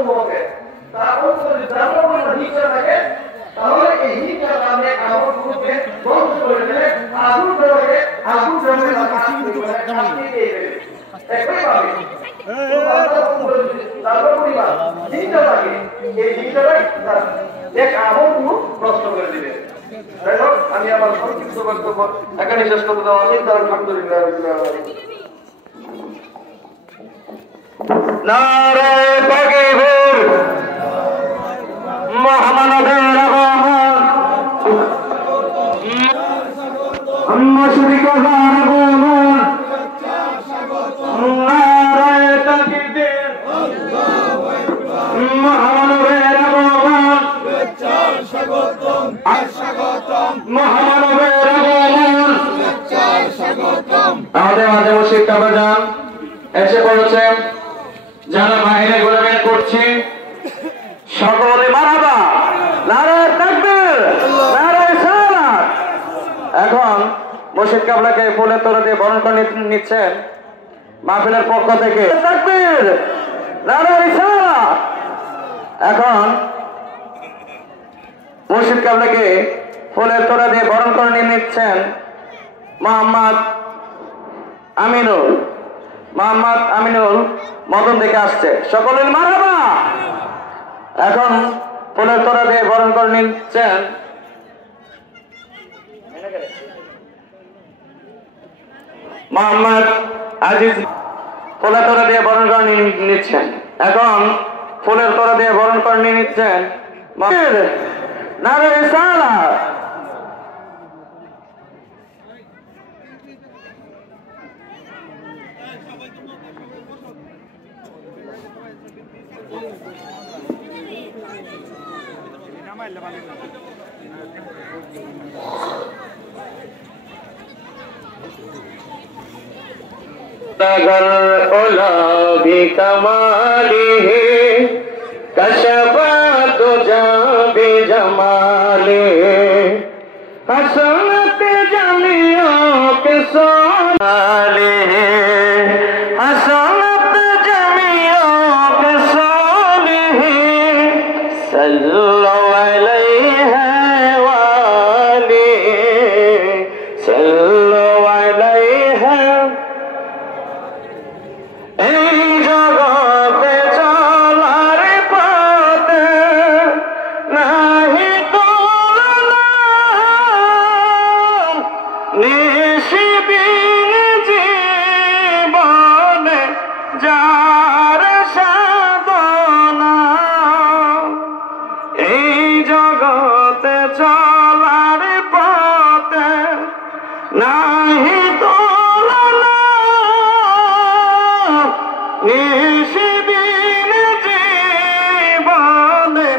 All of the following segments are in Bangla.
উম্মতের তারপর যদি ধর্মগুলো নিচে থাকে তাহলে এই হিংসা তাদের আমলগুলোকে ধ্বংস করে দেবে আগুন ধরে আগুন জমে শাস্তি দিয়ে দেবে একইভাবে পরিবার হিংসা থাকে এই হিংসাটাই তার এক আমলগুলো নষ্ট করে দেবে। যাই হোক আমি আমার সংক্ষিপ্ত বক্তব্য এখানে শেষ করতে দেওয়া আছি। আলহামদুলিল্লাহ নারায়ে তাকবীর মহামানবের আগমন মুশরিকের আগমন নারায়ে তাকবীর মহামানবের আগমন স্বাগতম মহামানবের আগমন স্বাগতম। আমাদের মাঝে মুশরিক কাবাজান এসে পড়েছে, যারা বাহিরে গোলাগান করছে সকলে মারহাবা নারায়ে তাকবীর নারায়ে সালাত। এখন মুর্শিদ কাবলাকে ফুলের তোড়া দিয়ে বরণ করে নিচ্ছেন মাহফিলের পক্ষ থেকে তাকবীর নারায়ে সালাত। এখন মুর্শিদ কাবলাকে ফুলের তোড়া দিয়ে বরণ করে নিচ্ছেন মোহাম্মদ আমিনুল মদন থেকে আসছে, সকলের মারহাবা। এখন ফুলের তোড়া দিয়ে বরণ করে নিচ্ছেন মোহাম্মদ আজিজ, ফুলের তোড়া দিয়ে বরণ করে নিচ্ছেন। এখন ফুলের তোড়া দিয়ে বরণ করে নিচ্ছেন নারায়ে সালাত। तगर उला भी कमालिही कशफा तुझा भी जमालिही हसनत जलियों के सोनालिही हसनत जलियों के सोलिही सल्लल्लाहु अलैहि वालिही सल्लल्लाहु अलैहि। এই জগতে চলার পথে নাহি তুলনা নিশিদিন জীবনে যার সাধনা। এই জগতে চলার পথে নাহি নিশিদিন জীবনে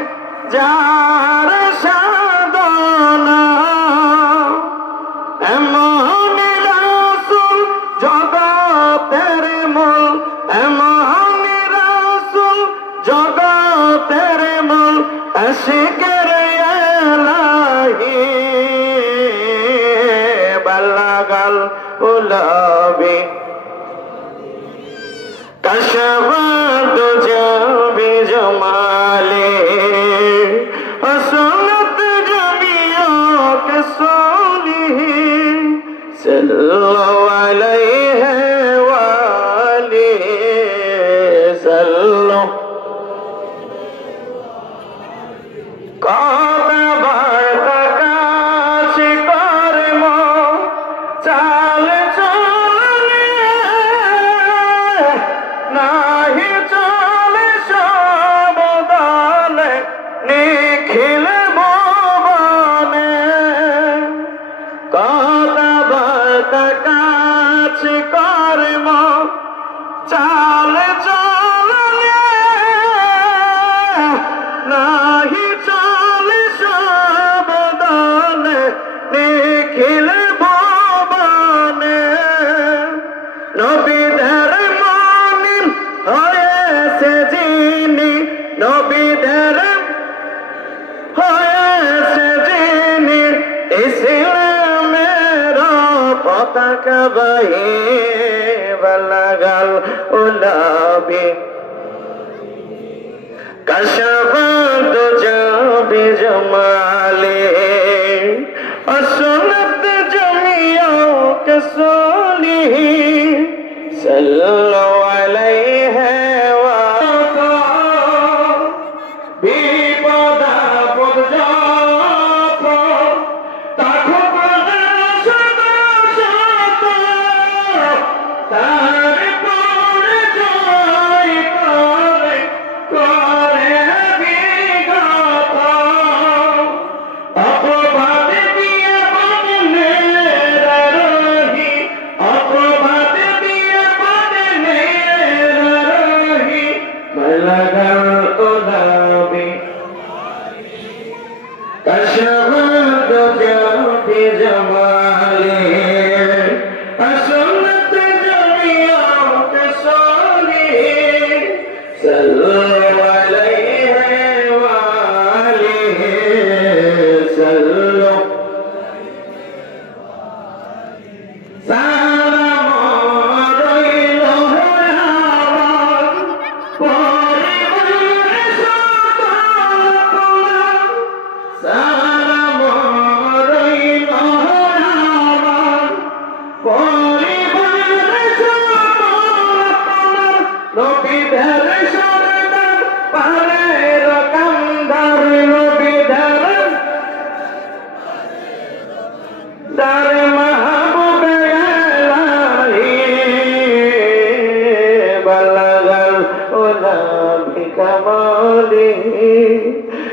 যার সাধনা। এমন রাসূল জগতের মূল এমন রাসূল জগতের মূল আশিকের ইলাহি বালাগাল উলাবি कशफा तुझा भी जमालिही हसनत जमियों के सोलिही सल्लल्लाहु अलैहि वालिही सल्लल्लाहु। कौन बढ़ता काश कर्म चाल चलने নাহি চলে সাবধানে নিখিল ভুবনে কথা বার্তা কাজ কর্ম চাল চলনে নাহি চলে সাবধানে নিখিল ভুবনে। নবীদের হয়েছে যিনি নবীদের হয়েছে যিনি ইসলামের পতাকা বাহিয়ে বালাগাল উলাবি كشف الدجى بجماله أسنت جميع كساله صلوا عليه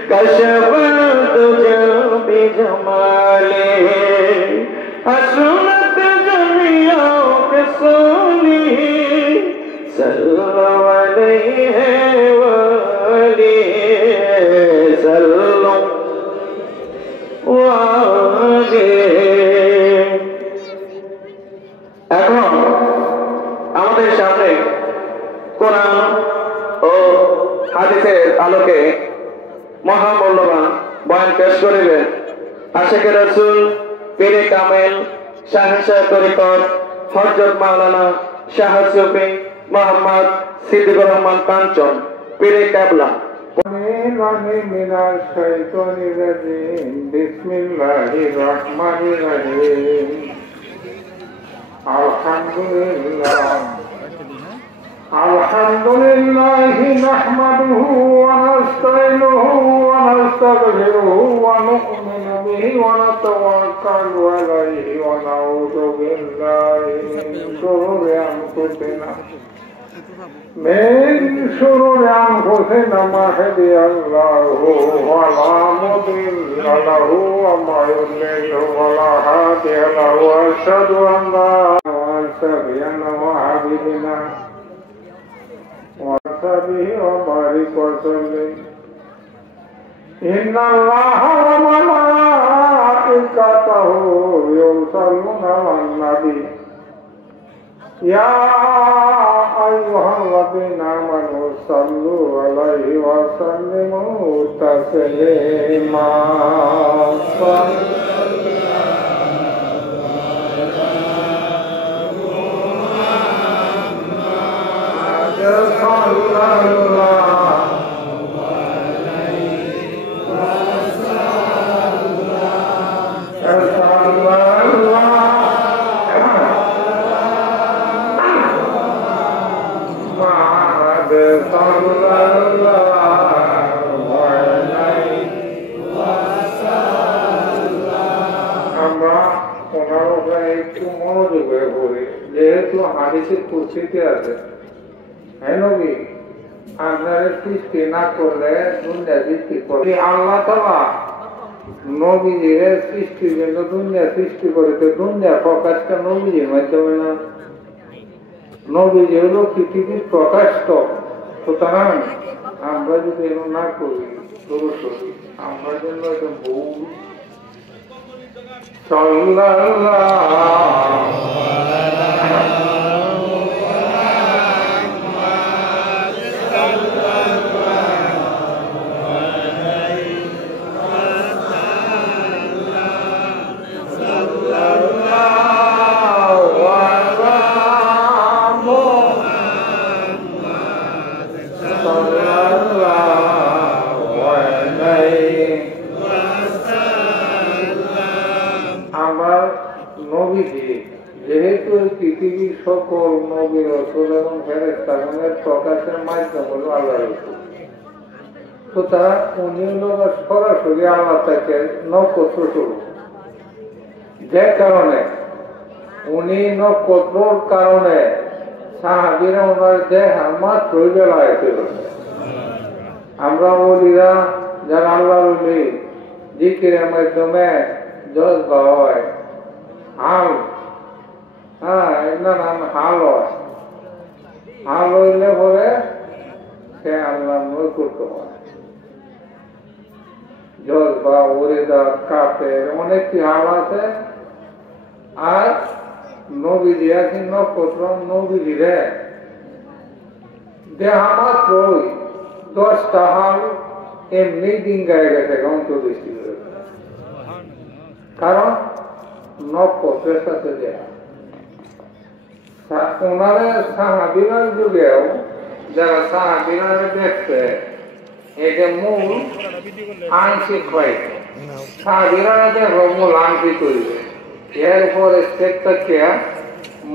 كشف الدجى بجماله حسنت جميع خصاله صلوا عليه وآله صلوا عليه। এখন আমাদের সামনে কোরআন ও হাদিসের আলোকে মহামূল্যবান বয়ান পেশ করিবেন আশিকে রাসূল পীরে কামেল শাহেনশাহ তরিকত হযরত মাওলানা শাহ সুফি মোহাম্মদ সিদ্দিকুর রহমান কাঞ্চন পীরে কেবলা। বিসমিল্লাহির রহমানির রহিম। আলহামদুলিল্লাহ نحمده ونستعينه ونستغفره ونؤمن به ونتوكل عليه ونعوذ بالله من شرور أنفسنا ما هدي الله ولا مضل له وما يضلل ولا هادي له وأشهد أن لا إله إلا الله وحبيبنا وصحبه وبارك وسلم إن الله وملائكته يصلون على النبي يا أيها الذين آمنوا صلوا عليه وسلموا تسليما যেহেতু হাদিসের কুরসিতে আছে নবী আপনার সৃষ্টি না করলে দুনিয়া সৃষ্টি করবে আল্লাহ তাআলা নবীর সৃষ্টির জন্য দুনিয়া সৃষ্টি করেছে দুনিয়া প্রকাশটা নবীর মাধ্যমে না নবী যে হলো পৃথিবীর প্রকাশ তো সুতরাং আমরা যদি এরকম না করি আমরা জন্য এটা ভুল Allah ফেরেশতাগণের প্রকাশের মাধ্যম হলো আল্লাহ রাসূল। সুতরাং উনি হলো সরাসরি আল্লাহ থেকে নক্ষত্র স্বরূপ, যে কারণে উনি নক্ষত্রর কারণে সাহাবীরা ওনার দেখা মাত্রই বেলায় ছিল। আমরা ওলিরা যারা আল্লাহ বলি জিকিরের মাধ্যমে জজবা হয়, হাল, এটার নাম হাল হয়। হাল হইলে পরে সে আল্লাহ নৈকট্য হয়। জজবা, ওরিদা, কাপের অনেকটি হাল আছে। আর নবীজি আছেন নক্ষত্র, নবীজিরে দেহা মাত্রই 10টা হাল এমনি দিন গায়ে গেছে অন্তর্দৃষ্টি করে, কারণ নক্ষত্রের সাথে দেহা। ওনারা সাহাবীরার যুগেও যারা সাহাবীরারে দেখছে এটা মূল আংশিক হয়েছে। সাহাবীরা দেখো মূল আংশিক করবে, এরপরে প্রত্যেকটা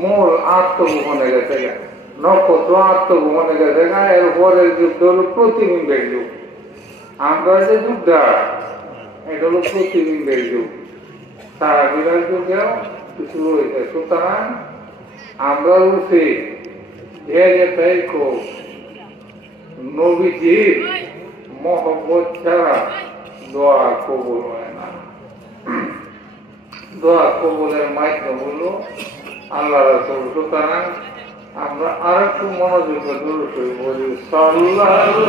মূল আত্মগোপনে গেছে, নক্ষত্র আত্মগোপনে গেছে। এরপরের যুদ্ধ হল প্রতিবিম্বের যুগ। আমরা যে যুগটা এটা হল প্রতিবিম্বের যুগ। সাহাবীরার যুগেও কিছু রয়েছে। সুতরাং আমরা উচিত যে যেটাই হোক নবীজির মহব্বত ছাড়া দোয়া কবুল হয় না। দোয়া কবুলের মাধ্যম হলো আল্লাহ রাসূল। সুতরাং আমরা আর একটু মনোযোগ দিয়ে বলি সাল্লাল্লাহু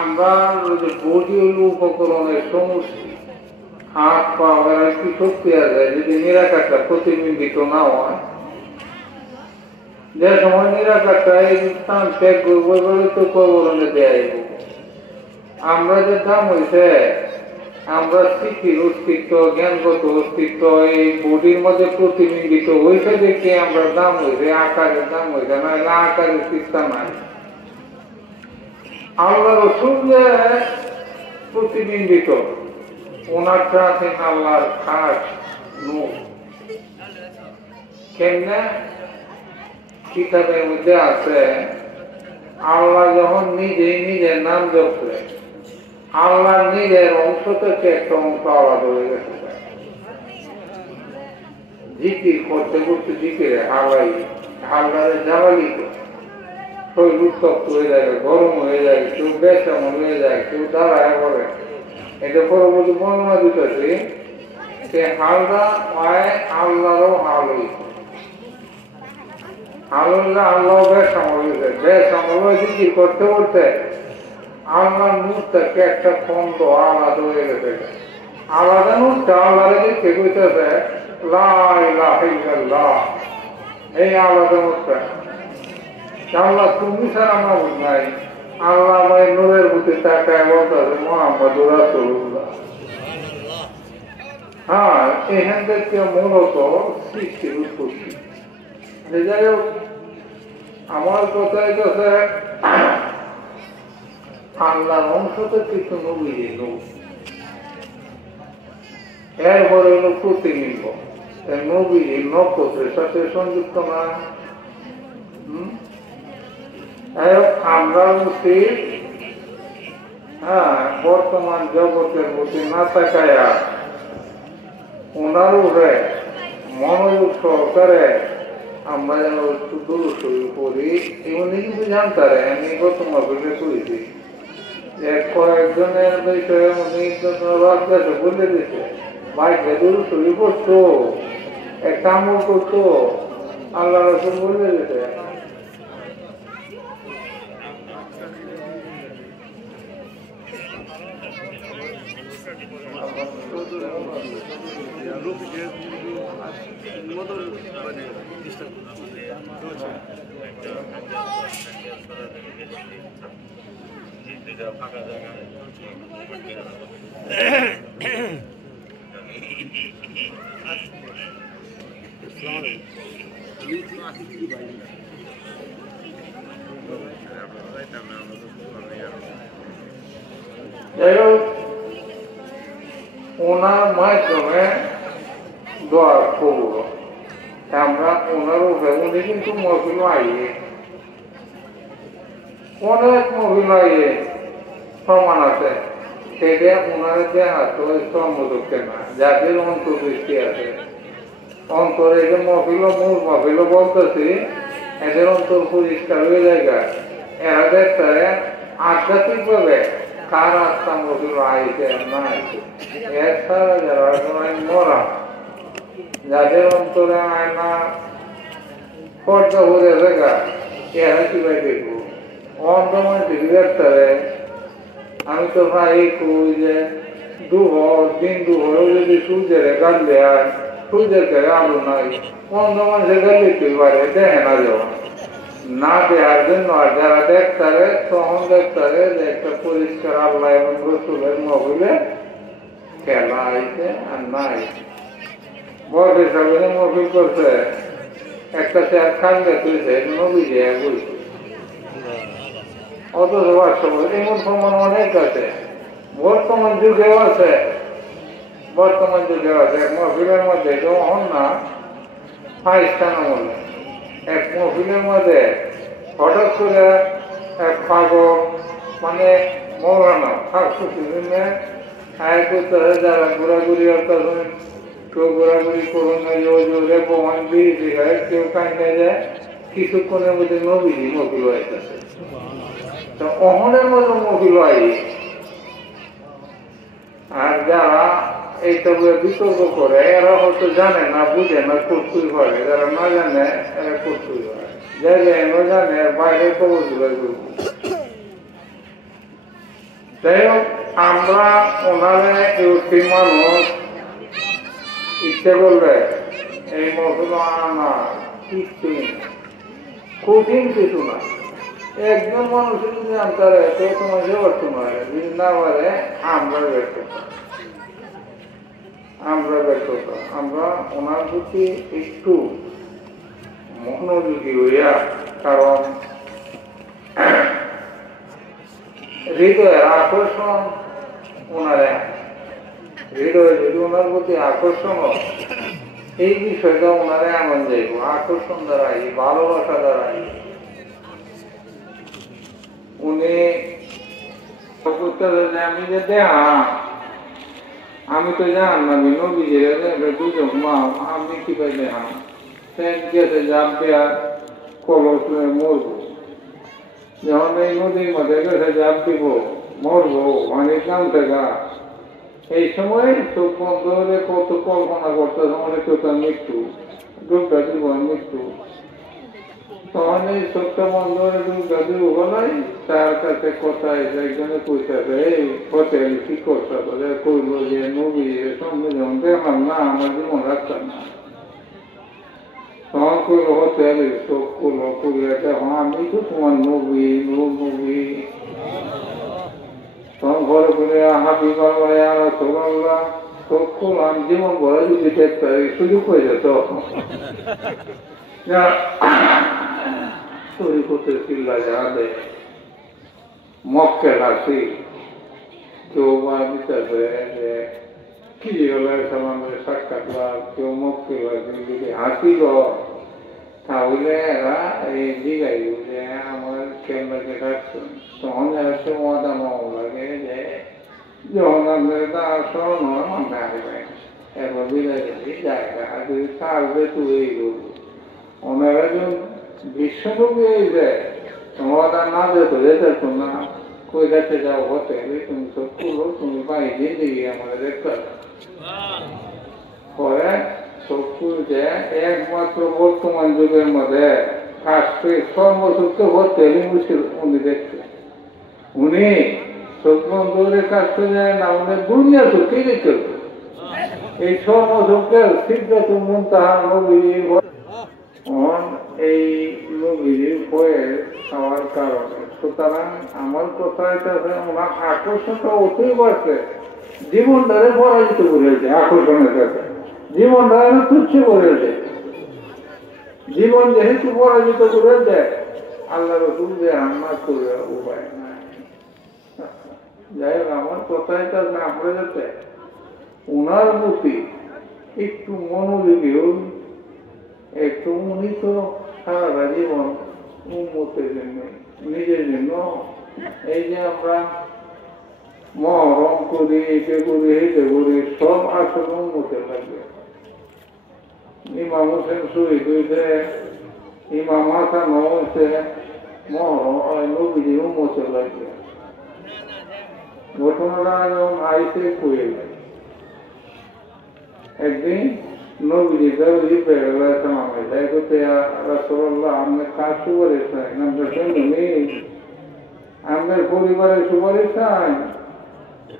আমরা বডি হইল উপকরণের সমষ্টি। হাত পা কি শক্তি আছে যদি নিরাকারটা প্রতিবিম্বিত না হয়, যে সময় নিরাকারটা এই স্থান ত্যাগ করবো বলে তো কবরণে দেয়। আমরা যে দাম হয়েছে আমরা স্মৃতির অস্তিত্ব, জ্ঞানগত অস্তিত্ব এই বডির মধ্যে প্রতিবিম্বিত হয়েছে দেখে আমরা দাম হয়েছে, আকারের দাম হয়েছে না, আকারের চিন্তা নাই। আল্লাহ রসুল যে প্রতিবিম্বিত, ওনারটা আছেন আল্লাহর খাস নূর। কেমনে? কিতাবের মধ্যে আছে আল্লাহ যখন নিজেই নিজের নাম জপলে আল্লাহ নিজের অংশ থেকে একটা অংশ আলাদা হয়ে গেছে। জিকির করতে করতে জিকিরে হালদারে জ্বালালি শরীর উত্তপ্ত হয়ে যায়, গরম হয়ে যায়, কেউ বেসাম হয়ে যায়, কেউ দাঁড়ায় পড়ে। এটা পরবর্তী বর্ণনা দিতেছি সে হালদা পায় আল্লাহরও হাল হয়েছে। আল্লাহ আল্লাহ বেসাম হয়েছে, বেসাম হয়ে জিকির করতে করতে আল্লাহ নূর থেকে একটা খন্ড আলাদা হয়ে গেছে। আলাদা নূরটা আল্লাহরে দেখতে কইতেছে লা ইলাহা ইল্লাল্লাহ, এই আলাদা নূরটা। আল্লাহ তুমি ছাড়া মাবুদ নাই। আল্লাহ ভাই নূরের প্রতি তাকায় বলতেছে মুহাম্মদুর রাসূলুল্লাহ। হ্যাঁ, এখান থেকে মূলত সৃষ্টির উৎপত্তি। যাই হোক, আমার কথাই কাছে আল্লাহর অংশ তো কিছু নবী নূর, এরপরে হলো প্রতিবিম্ব। নবী নক্ষত্রের সাথে সংযুক্ত না। আমরা উচিত বর্তমান জগতের প্রতি না তাকায়া ওনার উপরে মনোযোগ সহকারে আমরা যেন একটু দূরসই করি। উনি কিন্তু জানতারে, আমি বর্তমান করেছি যে কয়েকজনের বিষয়ে উনি রাজ্যে বলে দিচ্ছে বাইকে দূরসই করতো, একটা আমল করতো, আল্লাহ রাসূল বলে দিতে। ফাঁকা জায়গা যাই হোক ওনার মাধ্যমে দোয়া করব আমরা ওনার উপরে উনি কিন্তু মহিলা আইয়ে অনেক মহিলা আইয়ে সমান আছে সেটা ওনার দেখা তো সম্বোধকে না যাদের অন্তর্দৃষ্টি আছে অন্তরে যে মহিলা মূল মহিলা বলতেছি এদের অন্তর পরিষ্কার হয়ে জায়গা এরা দেখতে আধ্যাত্মিক ভাবে কার আস্থা মহিলা আইছে না আইছে এর ছাড়া যারা মরা যাদের অন্তরে আয়না পর্দা হয়ে জায়গা এরা কিভাবে দেখবো অন্তময় দেখতে আমি তো ভাই কই যে দিন দুহর যদি সূর্যের গাড়লে আর সূর্যের গায়ে আলো নাই অন্য মানুষের গাড়লে তুই পারে দেখে না যাওয়া না দেওয়ার জন্য আর যারা দেখতারে তখন দেখতারে যে একটা পরিষ্কার আল্লাহ এবং রসুলের মহিলে খেলা আইছে আর না আইছে বড় হিসাবে মহিল করছে একটা চেয়ার খাইলে তুইছে নবী যে বলছে অথচ বাস্তব এমন প্রমাণ অনেক আছে বর্তমান যুগেও আছে মহিলার মধ্যে যখন না পাকিস্তান আমলে এক মহিলার মধ্যে হঠাৎ করে এক পাগল মানে মৌলানা ফাঁসুনে আয় করতে হয় যারা ঘোরাঘুরি অর্থাৎ কেউ ঘোরাঘুরি করুন না জোরে প্রমাণ দিয়ে দেখায় কেউ কাইনে যায় কিছুক্ষণের মধ্যে নবীজি মহিল হয়েছে অহনের মতো মহিলা আর যারা এইসব বিতর্ক করে এরা হয়তো জানে না বুঝে না করতেই পারে যারা না জানে এরা করতেই পারে যে জানে বাইরে খবর দিবে যাই হোক আমরা ওনারে ইউটি মানুষ ইচ্ছে করলে এই মহিলা আনা কিছু কঠিন কিছু না একজন মানুষের যদি আনতারে তো তোমার যে অর্থ নয় যদি না পারে আমরা ব্যর্থ আমরা ওনার প্রতি একটু মনোযোগী হইয়া কারণ হৃদয়ের আকর্ষণ ওনারে হৃদয় যদি ওনার প্রতি আকর্ষণ এই বিষয়টা ওনারে এমন যাইব আকর্ষণ দ্বারাই ভালোবাসা দ্বারাই উনি আমি যে দেখা আমি তো জান না দুজন মা আমি কি পাই দেখা গেছে যাবে আর কলস মরব যখন এই নদীর মধ্যে গেছে যাব দিব মরব মানে নাম থেকে এই সময় চোখ বন্ধ হলে কত কল্পনা করতে মনে করতে মৃত্যু দুর্গা জীবন মৃত্যু তখন এই চোখটা বন্ধ হলে দুর্গা জীব নাই তার কাছে কথা একজনে কইতেছে এই হোটেল কি করতে কইল যে নবী সঙ্গে যখন দেখলাম না আমার জীবন রাখতাম না তখন কইল হোটেল চোখ করলো করিয়া দেখো আমি তো তোমার নবী তখন ঘরে ঘুরে হাবি বাবা সোল্লাহ চোখ করলাম জীবন ভরে যদি দেখতে সুযোগ হয়ে যেত তৈরি করতে চিল্লা যাবে মক্কেল আসি কেউ বা দিতেছে যে কি হলে সমাজে সাক্ষাৎ কেউ মক্কেল আছে যদি হাসিল তাহলে এরা এই জিগাইল যে আমার কেমনকে থাকছেন তখন হচ্ছে মজা মহল লাগে যে যখন আপনার তার স্মরণ হয় মনে আসবে এরপর বিদায় জায়গা যদি থাকবে তুই এই করবো ওনারা যখন বিশ্বব্যাপী হয়েছে তোমার না যেত যেত না কই কাছে যাও হতে তুমি চোখ খুলো তুমি বাইরে দিয়ে আমাদের দেখতে পরে চোখ খুলছে একমাত্র বর্তমান যুগের মধ্যে সর্বসুখকে হতে মুশকিল উনি দেখছে উনি চোখ বন্ধ করে কাটতে যায় না, মানে দুনিয়া তো কেটে চলবে। এই সমচোখের সিদ্ধাত মন তাহার নবীর এই নবীর ভয়ে খাওয়ার কারণে। সুতরাং আমার কথা এটা ওনার আকর্ষণটা অতই বাড়ছে, জীবনটারে পরাজিত করেছে আকর্ষণের কাছে, জীবনটারে তুচ্ছ করেছে। জীবন যেহেতু পরাজিত করে দেয়, আল্লাহ রসুল যে রান্না করে উপায় নাই। যাই হোক, আমার কথা এটা না, আমরা যাতে ওনার প্রতি একটু মনোযোগী হই, একটু উনি তো সারাটা জীবন উন্মতের জন্য, নিজের জন্য এই যে আমরা মহরম করি, এটা করি, এটা করি, সব আসলে উন্মতের লাগবে। ইমাম হোসেন শহীদ হয়েছে, ইমাম হাসান হয়েছে, মহরম নবীজি উন্মতের লাগবে। ঘটনাটা যেমন আইসে কয়ে যায়। একদিন নবীজি দাউজি বেড়ে সামামে যায়, করতে রাসূলুল্লাহ আপনি কার সুপারিশ চাই? আপনার সঙ্গে আপনার পরিবারের সুপারিশ চাই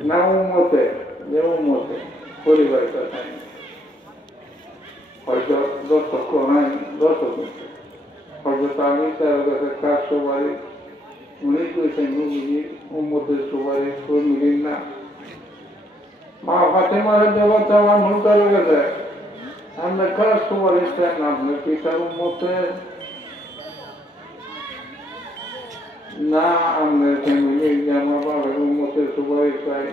না উম্মতে? যে উম্মতে পরিবারটা চাই, হয়তো দর্শক নাই, দর্শক হয়তো আমি তার কাছে কার সুপারিশ? উনি কইছেন নবীজি উম্মতের সুপারিশ করে মিলেন না। মা ফাতেমার জবাব আমার মুলতার গেছে, আমরা কার সুপারিশ চাই না? আপনার পিতার উম্মতে না আপনার ফ্যামিলি, যে আমার বাবার উম্মতের সুপারিশ চাই?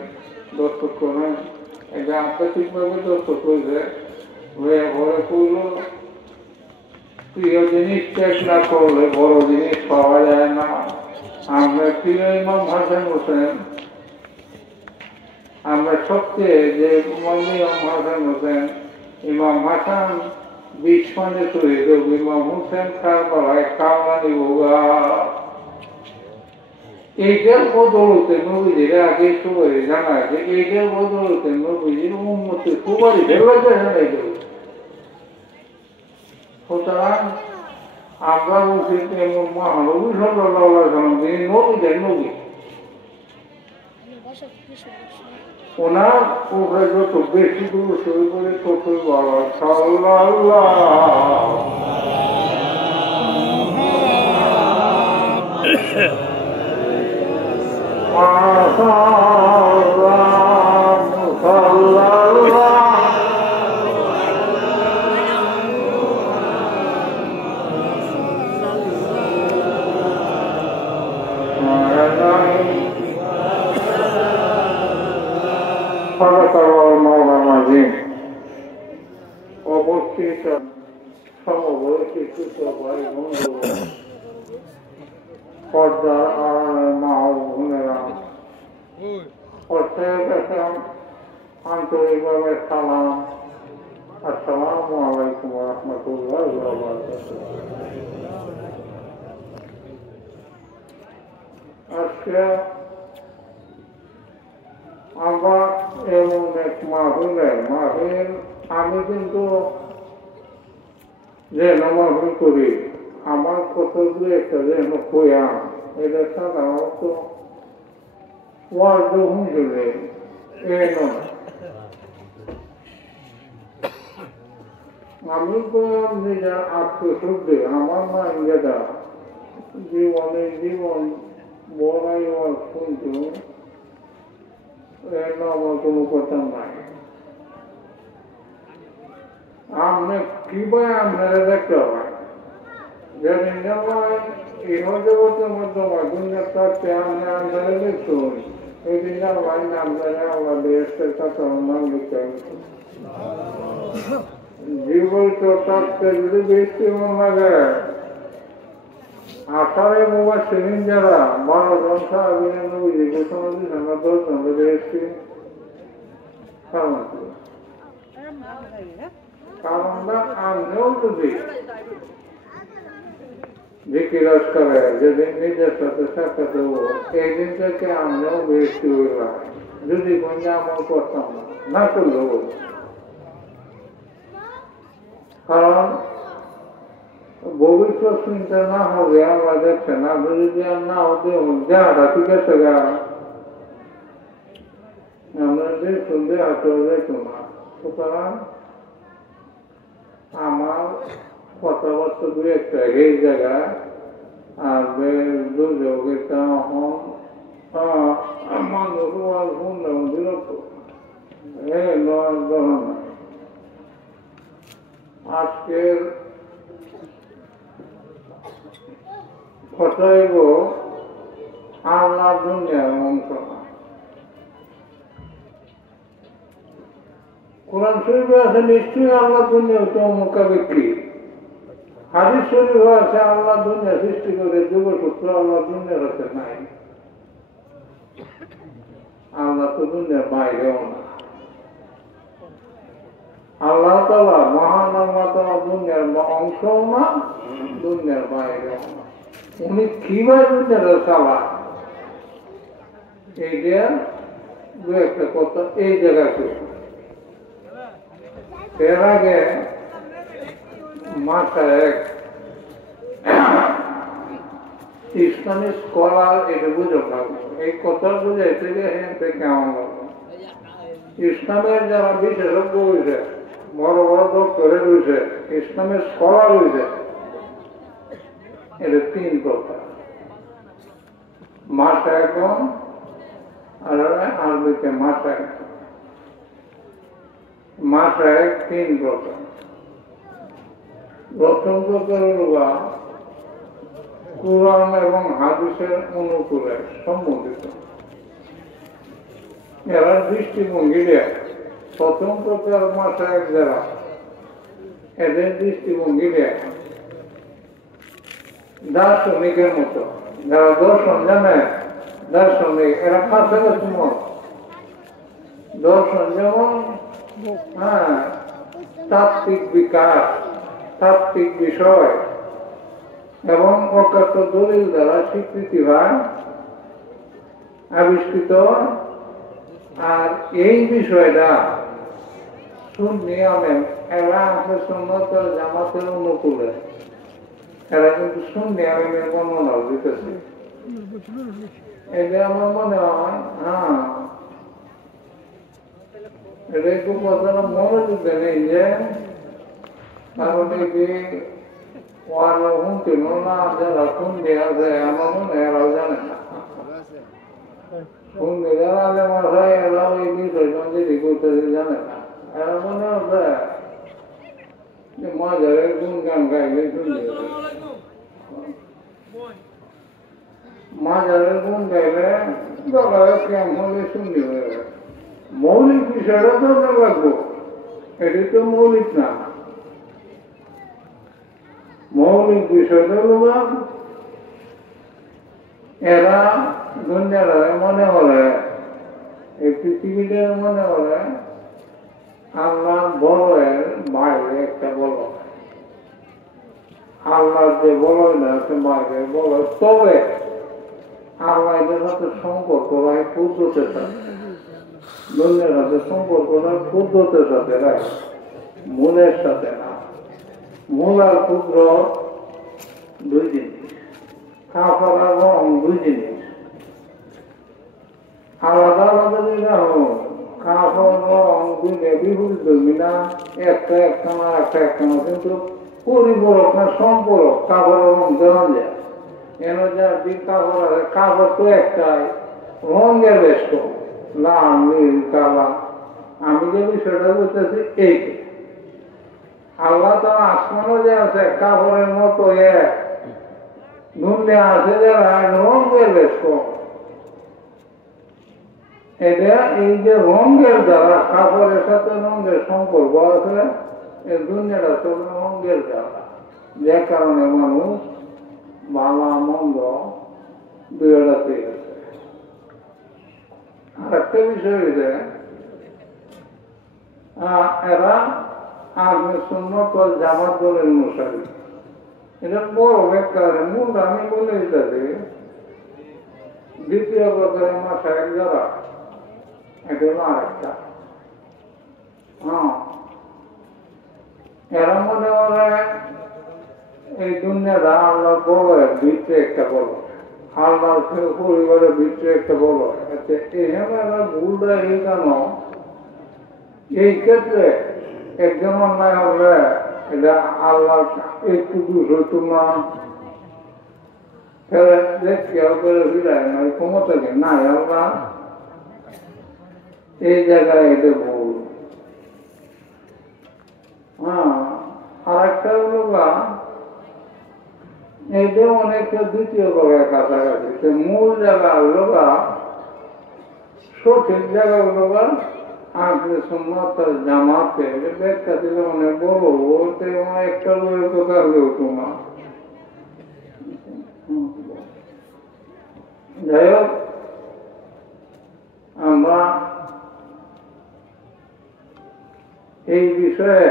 দর্শক নাই, এটা আধ্যাত্মিকভাবে দর্শক হয়েছে। ঘরে করল, প্রিয় জিনিস ত্যাগ না করলে বড় জিনিস পাওয়া যায় না। আমরা প্রিয় ইমাম হাসান হোসেন, আমরা সবচেয়ে যে ইমাম হাসান হোসেন, ইমাম হাসান 20 মানে শহীদ, ইমাম হোসেন কারবালায় কামরানি ভোগা। এইটার বদলতে নবীজির আগে সুপারিশ জানা আছে, এইটার বদলতে নবীজির উম্মতের সুপারিশ জানাই দেবে। সুতরাং আমরা উচিত এমন মহানবী সাল্লাল্লাহু আলাইহি ওয়াসাল্লাম, যিনি নবীদের নবী, ওনার উপরে যত বেশি দূর শুরু করে ততই বলা সাল্লাল্লাহু অবস্থিত সমবয়সী ভাই বন্ধু, পর্দার আড়ালে মা ও বোনেরা, আন্তরিকভাবে সালাম, আসসালামু আলাইকুম ওয়া রাহমাতুল্লাহি ওয়া বারাকাতুহু। আজকে আমরা এমন এক মাহফিল, আমি কিন্তু যে মাহফিল করি, আমার কতগুলো একটা যেন কইয়াম, এটা সাধারণত ওয়াজ শুনছিলে এ নয়। আমি কইয়াম নিজের আত্মশুদ্ধি, আমার মাইন্ডেটা জীবন বড়াই ওয়াজ শুনতো, এর আমার কোনো কথা নাই। আপনি কিভাবে আপনারা দেখতে হবে, যেদিন ইহজগতের মাধ্যমে দুনিয়ার কাছে আপনি আপনারা দেখুন, এই দিন আপনারা আল্লাহ দেশের কাছে অনুমান দিতে জীবিত থাকতে যদি বেশি মন লাগে, আষাঢ়ে মোবাইল সেদিন যারা 12 জন সাহাবীর নবীজি ঘোষণা দিয়েছেন, 10 জন এসেছি কারণটা আমরাও যদি জিকিরাজ করে, যেদিন নিজের সাথে সাক্ষাৎ হবো, এই দিন থেকে আমরাও বেশি হইলাম। যদি কোন আমল করতাম না করলেও, কারণ ভবিষ্যৎ চিন্তা না হবে, আমরা দেখছে না, যদি আর না হতে যারা ঠিক আছে, আমাদের শুনতে আসলে তোমার সুতরাং আমার কথাবার্তা দু একটা এই জায়গায় আর দুর্যোগের মানুষ শুনলাম বিরক্ত আজকের কথা হইব আল্লাহ দুনিয়ার অংশ না। কোরআন শরীফে আছে নিশ্চয়ই আল্লাহ দুনিয়া চমকা ব্যক্তি, হাদিস শরীফে আছে আল্লাহ দুনিয়া সৃষ্টি করে যুগসূত্র আল্লাহ দুনিয়ার হাতে নাই। আল্লাহ তো দুনিয়ার বাইরেও না। আল্লাহ তাআলা মহান, আল্লাহ তাআলা দুনিয়ার অংশও না, দুনিয়ার বাইরেও না। উনি কিভাবে দুনিয়াটা চালান এইটা দু একটা কথা এই জায়গাতে। এর আগে মাথায় ইসলামিক স্কলার এটা বুঝে থাকবো, এই কথা বুঝাইতে কেমন লাগবে। ইসলামের যারা বিশেষজ্ঞ হয়েছে, বড় বড় ডক্টরেট হয়েছে, ইসলামের স্কলার হয়েছে, এটা তিন কথা। মাসা একদম আর আরবিতে মাসা একদম, মাসা এক তিন প্রকার। প্রথম প্রকার হল কুরআন এবং হাদিসের অনুকূলে সম্বন্ধিত। এরা দৃষ্টিভঙ্গি দেয়। প্রথম প্রকার মাসা এক যারা, এদের দৃষ্টিভঙ্গি দেয় দার্শনিকের মতো। যারা দর্শন জানে, দার্শনিক এরা কাছাকাছি মত। দর্শন যেমন তাত্ত্বিক বিকাশ, তাত্ত্বিক বিষয় এবং অকাত দলিল দ্বারা স্বীকৃতি হয়, আবিষ্কৃত। আর এই বিষয়টা সুন্নি আলেম এরা আছে সুন্নাত ওয়াল জামাতের অনুকূলে। এরা কিন্তু সুন্নি আলেমের বর্ণনা দিতেছে। এটা আমার মনে হয় এটা একটু কথাটা মনোযোগ দেয় যে কারণ শুনতে না যারা শুনতে আছে আমার মনে এরাও জানে না। শুনতে যারা আলেম আছে এরাও এই বিষয় সঙ্গে করতেছে জানে না। এরা মনে হচ্ছে যে মাঝারের গুণ গান গাইলে শুনতে মাঝারের গুণ গাইলে দরকার কেমন হলে শুনতে হবে। মৌলিক বিষয়টা দরকার লাগবো, এটি তো মৌলিক না। মৌলিক বিষয়টা হল এরা দুনিয়ার মনে হলে, এই পৃথিবীটার মনে হলে আল্লাহ বলের বাইরে একটা বল, আল্লাহ যে বলয় না সে বাইরে বলয়। তবে আল্লাহ এদের সাথে সম্পর্ক রাখে কুদরতের সাথে, দুনিয়ার সাথে সম্পর্কটা কুদরতের সাথে রাখে, মূলের সাথে না। মূল আর ক্ষুদ্র দুই জিনিস, কাপড় আর রং দুই জিনিস, আলাদা আলাদা যেটা হোক। কাপড় রং দুইটা বিপরীত ধর্মী না, একটা একখানা একটা একখানা, কিন্তু পরিপূরক না সম্পূরক। কাপড় রং দেওয়া যায় এন যা কাপড় আছে, কাপড় তো একটাই, রঙের বেশ কম, লাল নীল কালা। আমি যে বিষয়টা বলতেছি এইটা, আল্লাহ তো আসমানও যে আছে কাপড়ের মতো এক, দুনিয়া আছে যারা রঙের বেশ কম। এটা এই যে রঙের দ্বারা, কাপড়ের সাথে রঙের সম্পর্ক আছে, এই দুনিয়াটা চলে রঙের দ্বারা। যে কারণে মানুষ ভালো মন্দ দুইটাতে গেছে। আর একটা বিষয় হয়েছে এরা আহলে সুন্নাত ওয়াল জামাত দলের অনুসারী। এটা বড় ব্যাখ্যা। মূল আমি বলে দিতেছি দ্বিতীয় প্রকারের মাসায়েখ যারা, এটা হলো আরেকটা। এরা মনে করে এই দুনিয়াটা আল্লাহ বলের ভিতরে একটা বল, আল্লাহর পরিবারের ভিতরে একটা বলো আচ্ছা এখানে ভুলটা এই কেন এই ক্ষেত্রে একজন অন্যায় হবে এটা আল্লাহ একটু দোষ হতো না কেউ করে ফিরায় না ক্ষমতা নাই আল্লাহ এই জায়গায় এটা ভুল হ্যাঁ আর একটা হলো এটা অনেকটা দ্বিতীয় জায়গায় কাছাকাছি মূল জায়গা হলো সঠিক জায়গা হলো আঁকড়ে সম্মত জামাতে ব্যাখ্যা দিলে অনেক বড় ওতে একটা লোকের কথা হলেও তোমার যাই হোক আমরা এই বিষয়ে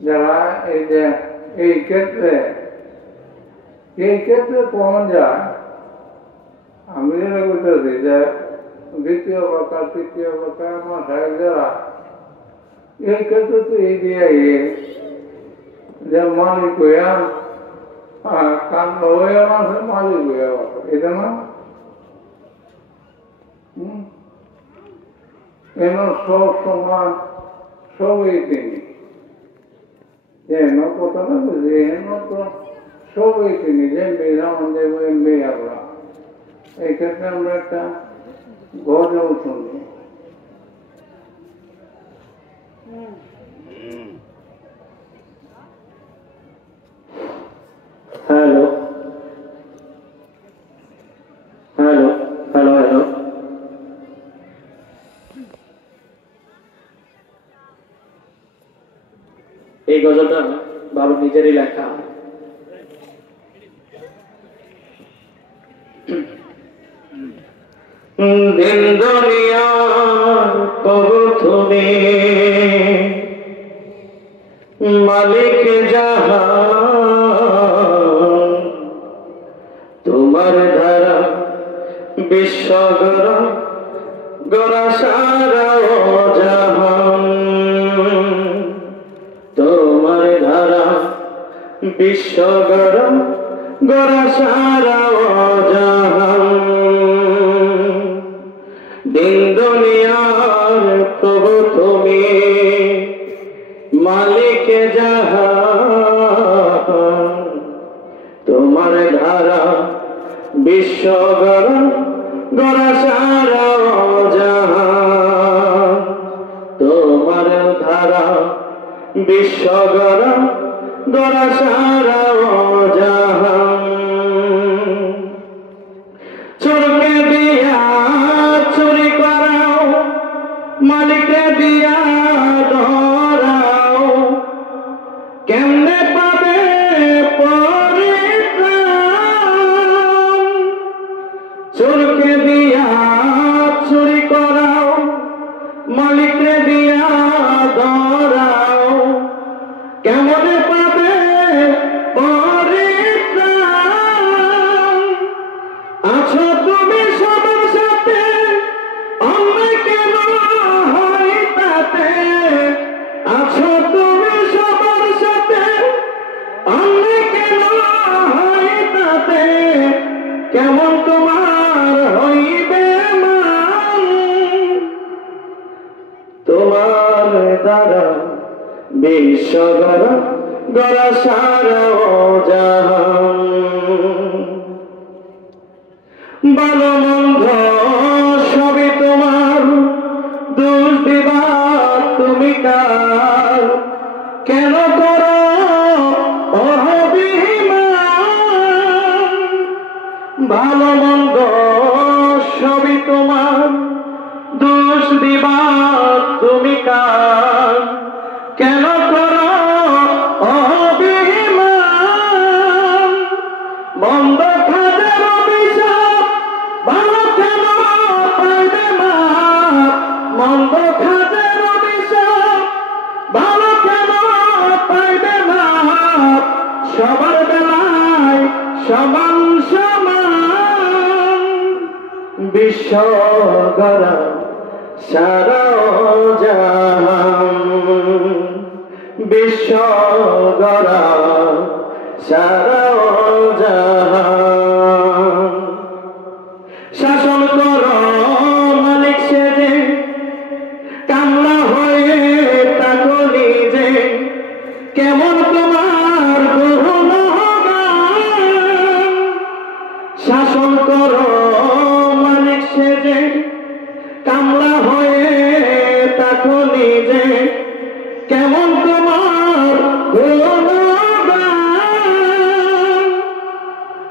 যারা এই ক্ষেত্রে কমন যায় আমি যেটা বলতেছি যে দ্বিতীয় বাক্য তৃতীয় বাক্য আমার সাহেব যারা এই ক্ষেত্রে তো এই দিয়ে যে মালিক হইয়া কান্ড হয়ে মানুষের মালিক হইয়া এটা না কেন সব সময় সবই তিনি এনো কথা না বুঝি এনো তো সবই তিনি যে যেমন দেবো এমনি আমরা এই ক্ষেত্রে আমরা একটা গজল শুনি হ্যালো হ্যালো হ্যালো হ্যালো এই গজলটা বাবা নিজেরই লেখা দিন দুনিয়ার প্রভু তুমি মালিক জাহান তোমার ধারা বিশ্ব গড়া সারা জাহান তোমার ধারা বিশ্ব গড়া সারা জাহান দিন দুনিয়ার প্রভু তুমি মালিক জাহান তোমার ধারা বিশ্ব গড়া সারা জাহান তোমার ধারা বিশ্ব গড়া সারা জাহান চোরকে দিয়া চুরি করাও মালিককে দিয়া ধরাও কেমনে পাবে পরিত্রাণ চোরকে দিয়া চুরি করাও মালিককে দিয়া ধরাও কেমনে পাবে পরিত্রাণ আছো তুমি সবার সাথে অন্যায় কেন হয় তাতে আছো তুমি সবার সাথে অন্যায় কেন হয় তাতে কেমন তোমার হইবে মান তোমার দ্বারা বিশ্ব গড়া সারা জাহান ভালো মন্দ সবই তোমার দোষ দিবা তুমি কার কেন করো অভিমান ভালো মন্দ সবই তোমার দোষ দিবা তুমি কার কেন করো অভিমান মন্দ খাদের অভিশাপ ভালো কেন পাইবে মা মন্দ খাদের অভিশাপ ভালো কেন পাইবে মা সবার বেলায় সমান সমান বিশ্ব গড়া সারা জাহান বিশ্ব গড়া সারা জাহান তোমার গুণগান শাসন করো মালিক সেজে কামলা হয়ে তাকো নিজে কেমন তোমার গুণগান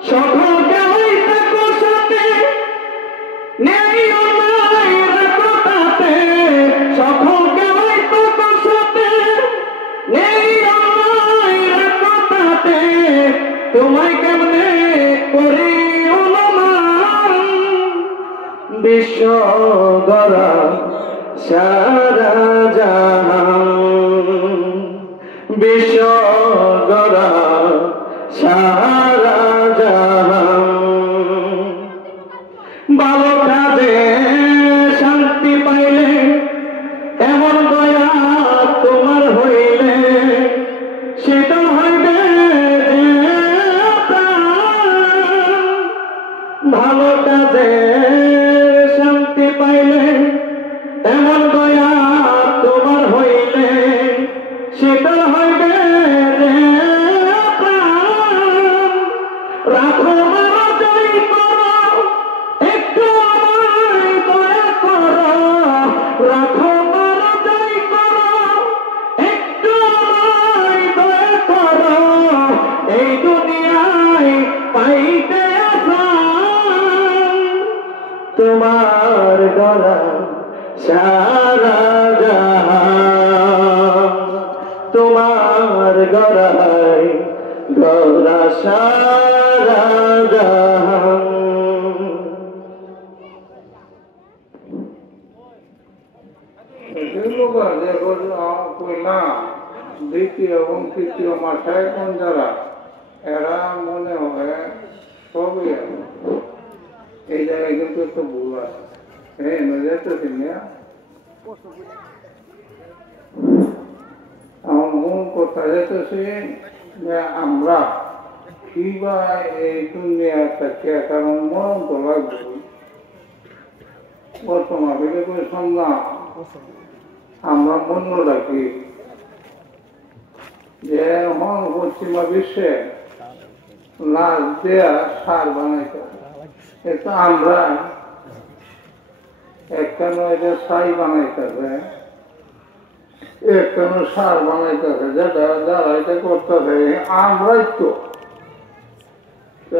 সকলকে হইতে সাথে নেই নাই রাখো তাতে সকলকে হইতে সাথে নেই নাই রাখো তাতে তোমায় কেমনে করি অনুমান বিশ্ব গড়া সারা জাহান বিশ্ব গড়া সারা জাহান ভালো কাজে শান্তি পাইলে এমন দয়া তোমার হইলে সেটা হইবে ভালো কাজে শান্তি পাইলে এমন দয়া তোমার হইলে সেটা হইবে রাখো মারা জয় করো একটু আমায় দয়া করো রাখো মারা জয় করো একটু আমায় দয়া করো এই দুনিয়ায় পাইতে আসান তোমার গড়া সারা জাহান তোমার গড়ায় গড়া সারা জাহান দ্বিতীয় এবং তৃতীয় মাসায় কোন যারা এরা মনে হয় সবই এই জায়গায় কিন্তু একটু ভুল আছে হ্যাঁ যেতেছি না আমার মূল কথা যেতেছি যে আমরা কিবা এই দুনিয়া থেকে কারণ মরণ তো লাগবে বর্তমান থেকে করে সংগ্রাম আমরা মন্য রাখি যে এখন পশ্চিমা বিশ্বে লাশ দেয়া সার বানাইতে এটা আমরা একখানো এটা ছাই বানাইতেছে একখানো সার বানাইতেছে যেটা যারা এটা করতেছে আমরাই তো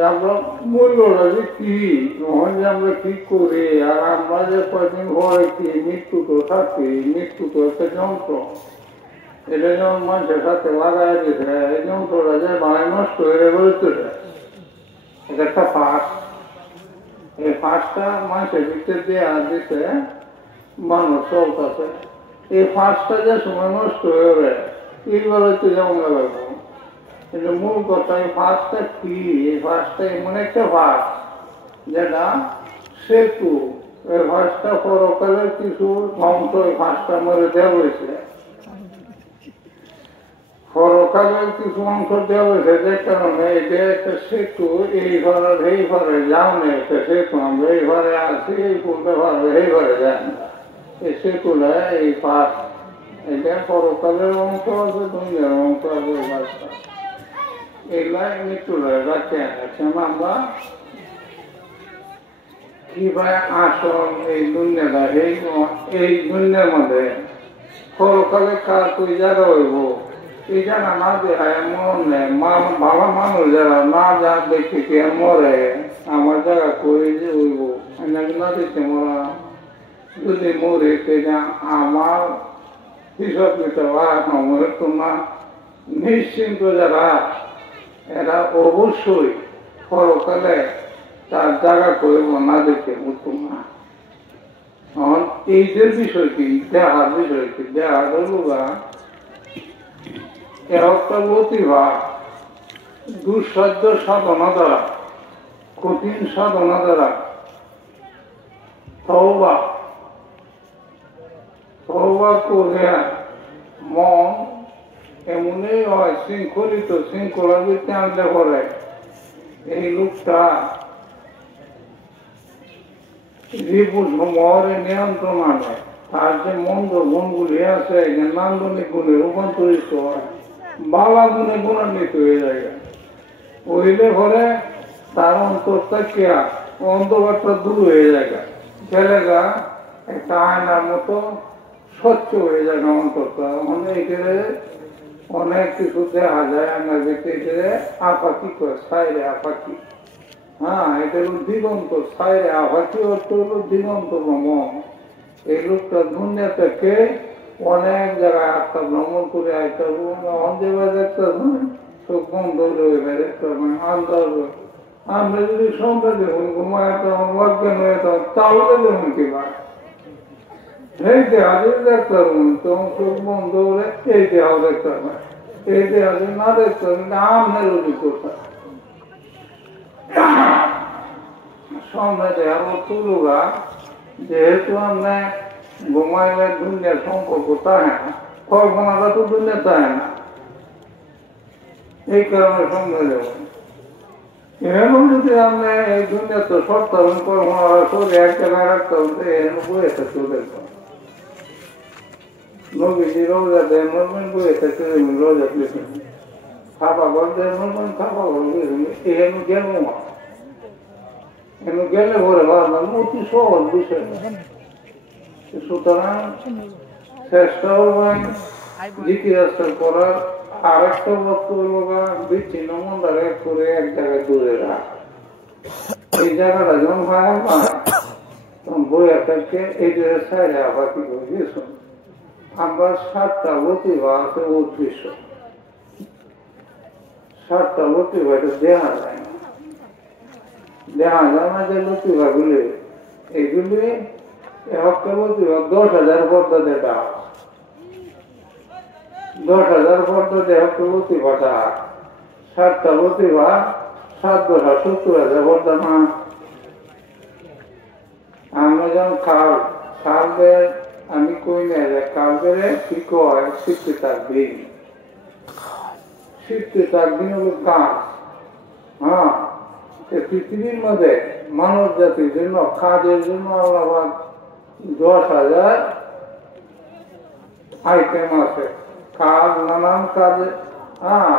আমরা মূল্যটা যে কি নয় যে আমরা কি করি আর আমরা যে কয়েকদিন পরে কি মৃত্যু তো থাকি মৃত্যু তো একটা যন্ত্র এটা যেমন মানুষের সাথে লাগাই দিতে এই যন্ত্রটা যে বানায় নষ্ট হয়ে বলতেছে এটা একটা ফাঁস এই ফাঁসটা মানুষের ভিতরে দেওয়া দিতে মানুষ চলতেছে এই ফাঁসটা যে সময় নষ্ট হয়ে যাবে এইবার হয়তো যেমন লাগবে কিন্তু মূল কথা এই ফাঁসটা কি এই ফাঁসটা এমন একটা ফাঁস যেটা সেতু এই ফাঁসটা পরকালের কিছু ধ্বংস এই ফাঁসটা মরে দেওয়া হয়েছে পরকালের কিছু অংশ দেওয়া হয়েছে যে কারণে এটা একটা সেতু এই ঘরের এই ঘরে যাও না একটা সেতু আমরা এই ঘরে আছি এই পুলটা ঘরে এই ঘরে যাই না এই সেতুটা এই ফাঁস এটা পরকালের অংশ আছে দুনিয়ার অংশ আছে এই ফাঁসটা এগুলাই মৃত্যুটা রাখতে আছেন আমরা কিভাবে আসল এই দুনিয়াটা এই দুনিয়ার মধ্যে পরকালে কার তুই জায়গা হইব এই জায়গা না দেখায় মন নেই ভালো মানুষ যারা না যা দেখি কে মরে আমার জায়গা করে যে হইব না দিতে মরা যদি মরে সেটা আমার হিসাব নিতে পারে তোমরা নিশ্চিন্ত যারা এরা অবশ্যই পরকালে তার জায়গা করব না দেখে উত্তম না এখন এইদের বিষয় কি দেখার বিষয় কি দেখার হলুগা একটা প্রতিভা দুঃসাধ্য সাধনা দ্বারা কঠিন সাধনা দ্বারা তওবা করে মন এমনই হয় শৃঙ্খলিত শৃঙ্খলার ভিত্তি আনতে করে এই লোকটা রিপুর সময়ের নিয়ন্ত্রণ আনে তার যে মন্দ গুণগুলি আছে নান্দনিক গুণে রূপান্তরিত হয় বাবা গুণে গুণান্বিত হয়ে যায় হইলে পরে তার অন্তরটা কেয়া অন্ধকারটা দূর হয়ে যায় ছেলেগা একটা আয়নার মতো স্বচ্ছ হয়ে যায় অন্তরটা অনেক কিছু দেখা যায় আয়নার ভিতরে আপাকি করে সাইরে আপাকি হ্যাঁ এটা হলো দিগন্ত সাইরে আপাকি অর্থ হলো দিগন্ত ভ্রমণ এই লোকটা দুনিয়া থেকে অনেক জায়গায় আত্মা ভ্রমণ করে আইতে অন্ধেবার দেখতে চোখ বন্ধ রয়ে দেখতে আন্দাজ আমরা যদি সন্ধ্যা দেখুন ঘুমায় তখন অজ্ঞান হয়ে তখন তাহলে দেখুন কি ভাই এই দেহাদি দেখতে পারবেন তখন চোখ বন্ধ করে এই দেহ দেখতে পারবেন এই দেহাদি না দেখতে পারবেন আমনের অভিজ্ঞতা সন্ধ্যা দেহ তুলুগা যেহেতু আমরা ঘুমাইলে দুনিয়ার সম্পর্ক থাকে না কল্পনাটা তো দুনিয়া থাকে না এই কারণে সন্ধ্যা দেব এরকম যদি আমরা এই দুনিয়া তো সপ্তাহ কল্পনা করে এক জায়গায় রাখতে হবে এরকম বয়ে থাকতে দেখতাম নবীজি রোজা দেয় মরবেন বয়ে থাকতে রোজা লিখেন খাবা ঘর দেয় মরবেন খাবা ঘর লিখেন এখানে গেল এখানে গেলে ঘরে ভাবলাম অতি সহজ বিষয় সুতরাং চেষ্টা করবেন জিজ্ঞাসা করার আর একটা বস্তু হলো বিচ্ছিন্ন মন্দারে করে এক জায়গায় দূরে রাখ এই জায়গাটা যখন ভাঙা পায় তখন বইয়া থেকে এই জায়গায় সাইডে আবার কি করে গেছুন আমরা 7টা লতিভা আছে উদ্দেশ্য 7টা লতিভা এটা দেখা যায় না দেখা যায় না যে লতিভা গুলি এইগুলি একটা লতিভা 10,000 পর্দা দেটা 10,000 পর্দা দেহ লতিভাটা 7টা লতিভা 7,70,000 পর্দা না আমরা যখন খালবে আমি কই না যে কালবেরে কি কয় শিখতে থাকবেন হলো কাজ হ্যাঁ পৃথিবীর মধ্যে মানব জাতির জন্য কাজের জন্য আল্লাহ 10,000 আইটেম আছে কাজ নানান কাজে হ্যাঁ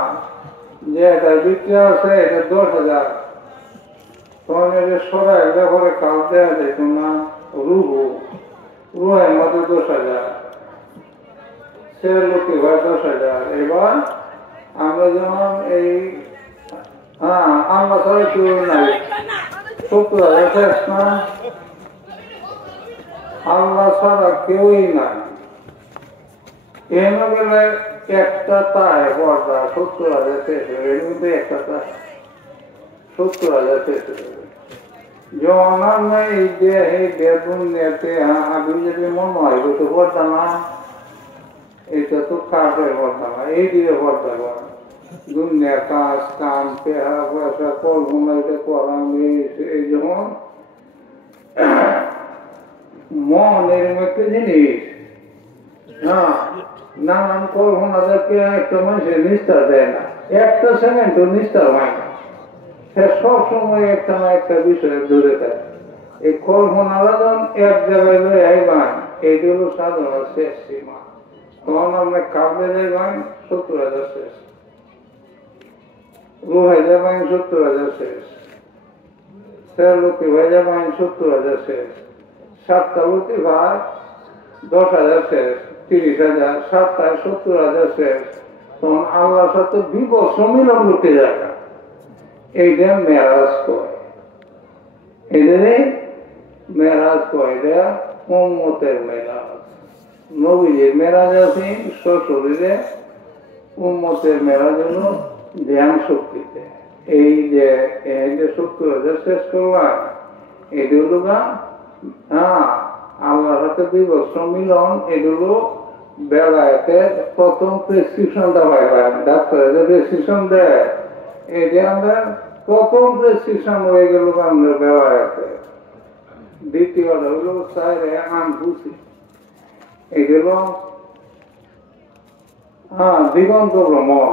যে এটা বিক্রি আছে এটা 10,000 তখন এটা সরাই পরে কাজ দেওয়া যেত না রুহের মধ্যে 10,000 সে লোকে হয় 10,000 এবার আমরা যেমন এই হ্যাঁ আমরা ছাড়া কেউ নাই 70,000 শেষ না আল্লাহ ছাড়া কেউই নাই এমন গেলে একটা তায় পর্দা 70,000 শেষ হবে এর মধ্যে একটা তায় 70,000 শেষ হবে যখন আমরা এই যে এই বেতন নিতে আমি যদি মনে হয় তো পর্দা না এটা তো কাজের পর্দা না এই দিকে পর্দা করা দুনিয়া কাজ কাম পেহা পয়সা কল্পনা এটা করা এই যখন মন এরকম একটা জিনিস হ্যাঁ নানান কল্পনাদেরকে একটা মানুষের নিষ্ঠা দেয় না একটা সেকেন্ডও নিষ্ঠা হয় না সে সবসময় একটা না একটা বিষয়ে দূরে থাকে এই কল্পনারা যখন এক জায়গায় লয়ে আইবান এইটা হলো সাধারণ শেষ সীমা তখন আমরা কাবলে যাইবান 70,000 শেষ রুহাই যাবান 70,000 শেষ লোকে ভাই যাবান 70,000 শেষ 7টা লোকে ভাই 10,000 শেষ 30,000 7টায় 70,000 শেষ তখন আল্লাহর সাথে বিপদ সম্মিলন করতে যাবে এইটা মেরাজ কয় এদের মেরাজ কয় এটা উম্মতের মেরাজ নবীজির মেরাজ আছে শরীরে উম্মতের মেরাজ হলো ধ্যান শক্তিতে এই যে 70,000 শেষ করলাম এটা হলো হ্যাঁ আল্লাহর হাতে বিপদ সম্মিলন এগুলো বেলায়েতের প্রথম প্রেসক্রিপশনটা পাইবেন ডাক্তারের যে প্রেসক্রিপশন দেয় এই যে আমরা প্রথম প্রেসক্রিপশন হয়ে গেল আমরা বেলায়েতে দ্বিতীয়টা হলো সাইরে আনভূতি এগুলো দিগন্ত ভ্রমণ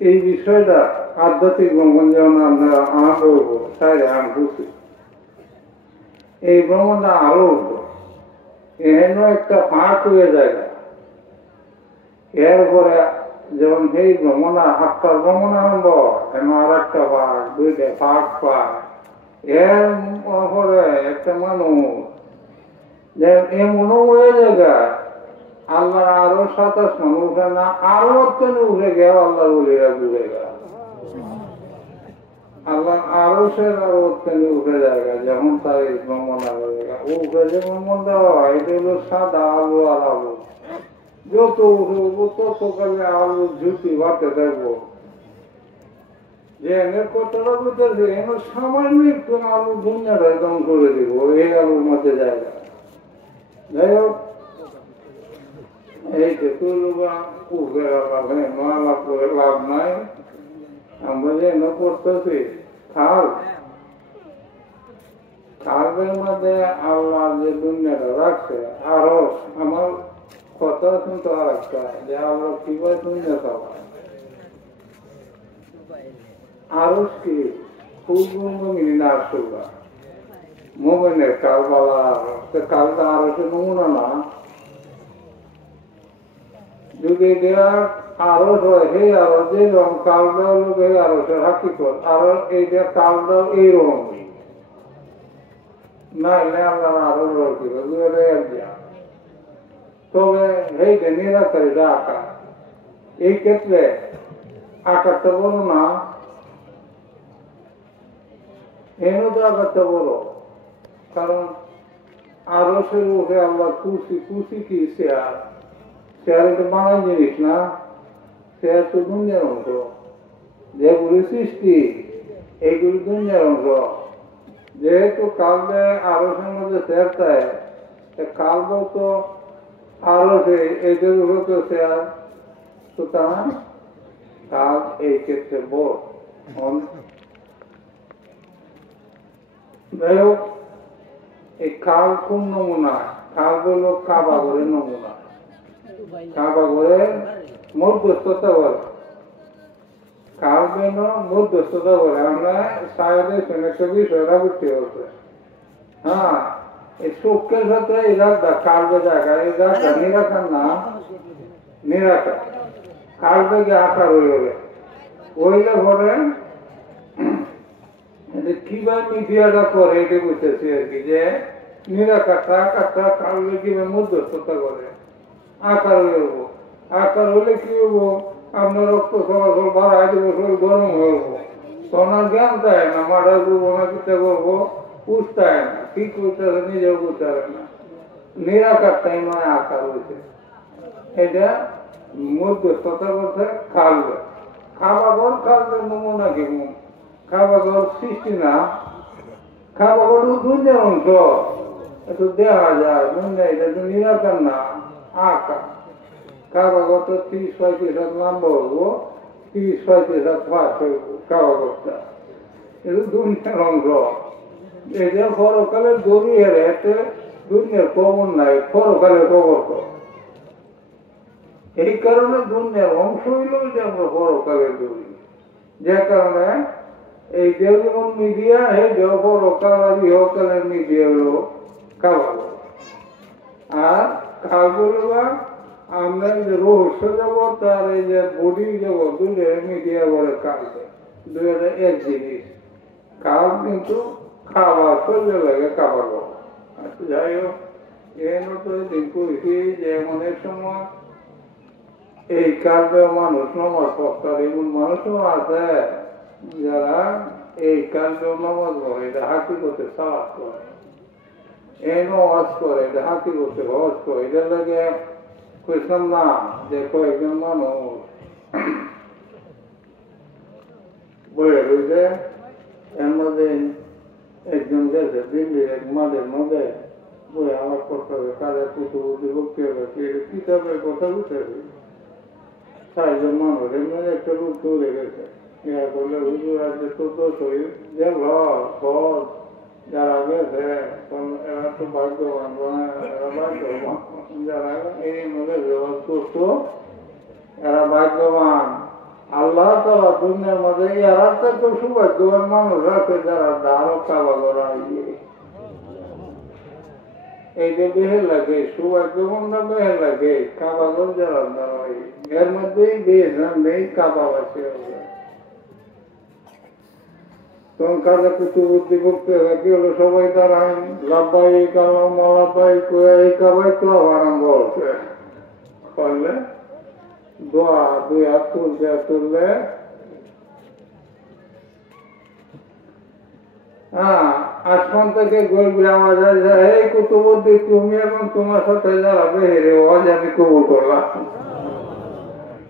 এই বিষয়টা আধ্যাত্মিক ভ্রমণ যেমন আমরা আরম্ভ করবো সাইরে আনভূতি এই ভ্রমণটা আরো এহেন একটা পাঠ হয়ে যায় এরপরে যেমন এই ভ্রমণা আত্মার ভ্রমণ আরম্ভ কেন আর একটা ভাগ দুইটা ভাগ পায় এরপরে একটা মানুষ যে এমনও হয়ে জায়গা আল্লাহ আরো 27 মানুষ উঠে না আরো অত্যন্ত উঠে গেল আল্লাহর বলিরা ঘুরে গেল আল্লাহ আরো সে আরো অত্যন্ত উঠে জায়গা যেমন তার এই ভ্রমণ আলো জায়গা উঠে যে ভ্রমণ দেওয়া হয় এটা হলো সাদা আলু আর আলু যত উঠে উঠবো তত কালে আলু ঝুঁকি বাড়তে থাকবো যে এনে কতটা বুঝতেছে এনে সামান্য একটু আলু দুনিয়াটা একদম করে দিব এই আলুর মধ্যে জায়গা যাই হোক এই যে তুলবা উঠে লাভ নেই নয় লাভ করে লাভ নাই আমরা যে এনে করতেছি খালের মধ্যে আল্লাহ যে দুনিয়াটা রাখছে আরো আমার কথা শুনতে আর একটা যে আল্লাহ কিভাবে দুনিয়া চালায় আরো কি খুব মিনি আসবা মোমেনের কালবালা কালটা আরো সে নমুনা না যদি দেয়া আরো হে আরো যে রং কালটা লোক আরো সে হাকিকত আরো এইটা কালটাও এইরকম না এলে আল্লাহ আরো রকিব তবে এইটা নিরাকারী আকার এই ক্ষেত্রে আকারটা বলো না এনে তো আকারটা বলো কারণ আরো সে উঠে আল্লাহ কুচি কুচি কি শেয়ার শেয়ার এটা বানান জিনিস না শেয়ার তো দুনিয়ার অংশ যেগুলি সৃষ্টি এইগুলি দুনিয়ার অংশ যেহেতু কালবে আরসের মধ্যে শেয়ার চায় কালব তো আরসে এদের উপরে তো শেয়ার সুতরাং কাল এই ক্ষেত্রে বড় যাই হোক এই কাল কোন নমুনা কাল বলল কাবাগরের নমুনা কাবাগরের মধ্যস্থতা বলে কাল বেন মধ্যস্থতা বলে আমরা সাহেবের একটা বিষয়টা বুঝতে হচ্ছে হ্যাঁ এই চোখের সাথে এই রাখটা কালবে জায়গা এই রাখটা নিরাকার না নিরাকার কালবে গিয়ে আকার হইলে পরে কিভাবে মিডিয়াটা করে এটা বুঝতেছি আর কি যে নিরাকারটা আকারটা কালবে কিভাবে মধ্যস্থতা করে আকার হইব আকার হলে কি হবো আপনার রক্ত চলাচল বাড়াই দেবো শরীর গরম হইব তখন জ্ঞান দেয় না মারা করবো না চিন্তা করবো বুঝতে না ঠিক করতে নিজেও বুঝতে পারে না নিরাকারটাই নয় আকার হয়েছে এটা মধ্যস্থতা করতে খালবে খাবাগর খালবে নমুনা কি খাবাগর সৃষ্টি না খাবাগর দুনিয়ার অংশ একটু দেখা যায় দুনিয়া এটা তো নিরাকার না আকার কাবাগর তো 30-35 হাত লম্বা হবো 30-35 হাত ফাঁস হইব কাবাগরটা এটা দুনিয়ার অংশ এটা পরকালের দড়ি হেরে এতে দুনিয়ার কবর নাই পরকালের কবর তো এই কারণে দুনিয়ার অংশ হইল যে আমরা পরকালের দড়ি যে কারণে এই যেমন মিডিয়া এই যে পরকাল আর ইহকালের মিডিয়া হলো কাবাগর আর কাবাগর আমরা যে রহস্য জগৎ আর এই যে বডি জগৎ দুটো মিডিয়া বলে কালকে দুইটা এক জিনিস কাল কিন্তু খাওয়া চললে লাগে খাবার আচ্ছা যাই হোক এর তো দিন করেছি যে অনেক সময় এই কালবে মানুষ নমাজ পড়তার এমন মানুষও আছে যারা এই কালবে নমাজ পড়ে এটা হাতি করতে সালাদ করে এই নমাজ করে এটা হাতি করতে হজ করে এটা লাগে কইলাম না যে কয়েকজন মানুষ বয়ে রয়েছে এর মধ্যে একজন গেছে দিল্লির এক মাঠের মধ্যে বয়ে আমার করতে হবে কাজের পুতুবুদ্ধি ভক্তি হবে কিতাবের কথা বুঝতে হবে 4 জন মানুষ এর মধ্যে একটা রূপ চলে গেছে ইয়া করলে হুজুর আছে তো শরীর যে ঘর যারা গেছে এরা তো ভাগ্যবান এরা ভাগ্যবান যারা এই মধ্যে ব্যবহার করত এরা ভাগ্যবান আল্লাহ তারা দুনিয়ার মধ্যে এরা তো সৌভাগ্যবান মানুষ আছে যারা আরো কাবা করা এইটা বেহে লাগে সৌভাগ্য বন্ধা বেহে লাগে কাবা গল জ্বালান এর মধ্যেই বেশ নেই কাবা আছে তখন কাজে কুতু বুদ্ধি করতে কি হলো সবাই দাঁড়ায় লাভবাই কালো মলাবাই এই কাবাই তো আরম্ভ হচ্ছে করলে দোয়া দুই হাত তুললে হ্যাঁ আসমান থেকে গলবি আওয়াজ আছে এই কুতুবুদ্দি তুমি এবং তোমার সাথে যারা বেহেরে আজ আমি কবুল করলাম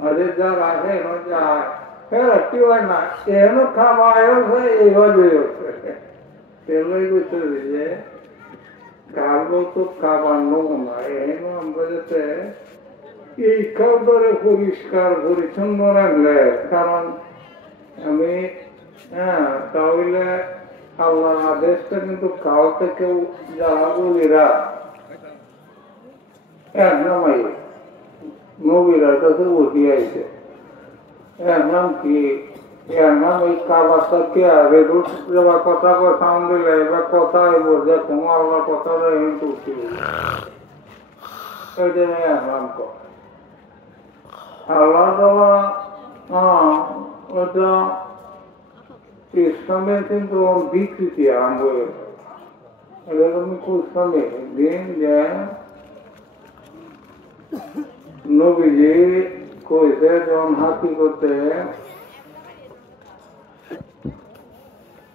আরে যারা হেন যায় হ্যাঁ কি হয় না এন খাওয়ায় এইভাবে হচ্ছে সেগুলোই বুঝতে যে কালো তো খাবার নমুনা এন আমরা যাতে এই খাবারে পরিষ্কার পরিচ্ছন্ন রাখলে কারণ আমি হ্যাঁ তাহলে আল্লাহ আদেশটা কিন্তু কাউ থেকেও যারা বলিরা এক নামাই নবীরা কাছে উঠিয়ে আইছে এর নাম কি এর নাম এই কাবাসা কে আগে যাবা কথা কথা দিলে বা কথা বোঝা তোমার আল্লাহ কথা কিন্তু এই জন্য এর নাম কর আল্লাহ তাআলা ওটা ইসলামের কিন্তু বিকৃতি আরম্ভ হয়েছে এরকম ইসলামে দিন যে নবীজি কইছে যখন হাতি করতে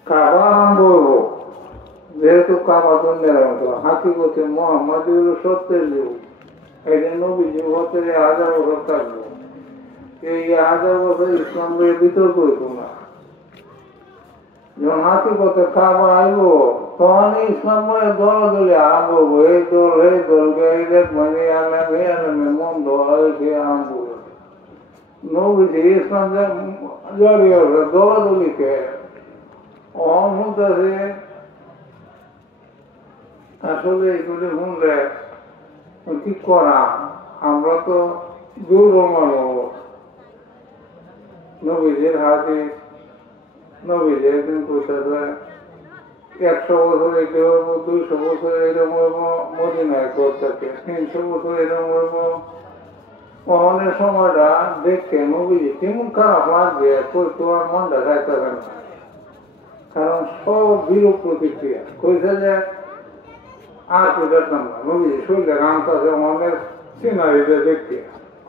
কাবা আরম্ভ হবো যেহেতু কাবা জন্মের মতো হাতি করতে মোহাম্মদ সত্যের যুগ এই যে নবীজি হতে 1000 বছর থাকবো এই 1000 বছর ইসলামের বিতর্ক হইত না যখন হাতি করতে কাবা আইব তখন ইসলাম দলে আরম্ভ হবো এই দলকে মানে আলামে মন্দ হয়েছে আরম্ভ নবীজি ইসলাম জড়িয়ে ওঠে দলাদলিকে অহংকারে আসলে এগুলি শুনলে কি করা আমরা তো দুর্বল মানুষ নবীজির হাতে নবীজি একদিন কোথায় 100 বছর এটা হইব 200 বছর এরকম হইব মদিনায় করতে 300 বছর এরকম হইব অনেক সময়টা দেখতে নবীজি কেমন খারাপ লাগবে কই তোমার মনটা যাইতে হবে না কারণ সব বিরূপ প্রতিক্রিয়া কইছে যে আর তো দেখলাম না নবীজি শরীরে গানটাছে অনেক সিনারিতে দেখতে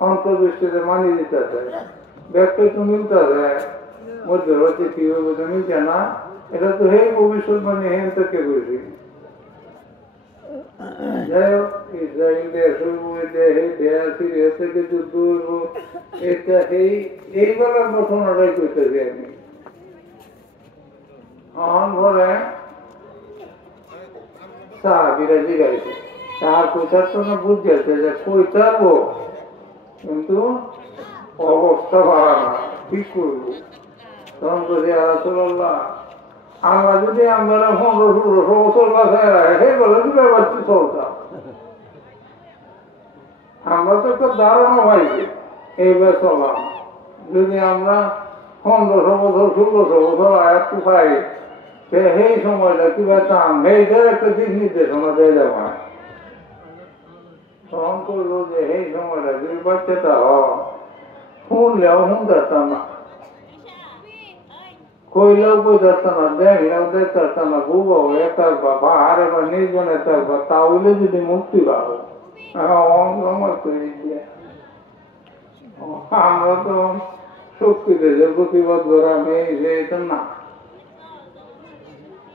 অন্তর্দৃষ্টিতে মানিয়ে দিতেছে ব্যক্তি তো মিলতেছে মধ্যবর্তী কি হইব তো মিলছে না এটা তো হে ভবিষ্যৎবাণী হেন থেকে বুঝি যাই হোক ইসরায়েল দেশ হইব সিরিয়া থেকে যুদ্ধ হইব এটা এইবেলার ঘটনাটাই করতেছি আমি আমার ঘরে সাহাবিরা জিগাইছে তাহার কোথার তো না বুঝেছে যে কই থাকবো কিন্তু অবস্থা ভাড়া না কি করবো তখন বলছি রাসূলুল্লাহ আমরা যদি আমরা 15-16 বছর বাসায় রাখে সেই বলে দিবে বাচ্চি চলতাম আমরা তো একটা ধারণা পাইছি এইবার চলাম যদি আমরা 1500 বছর 1600 বছর আয়াত পাই সেই সময়টা কি পেতাম এইটার একটা দিক নির্দেশনা দিয়ে যাওয়া তখন করলো যে এই সময়টা যদি বাচ্চাটা শুনলেও শুনতাম না কইলেও বোঝাতাম না দেখলেও দেখতাম না বুবাও একটা বাহারে বা নির্জনে থাকবা তাহলে যদি মুক্তি পাবো আমরা তো শক্তি দেশে প্রতিবাদ করা মেয়ে এটা না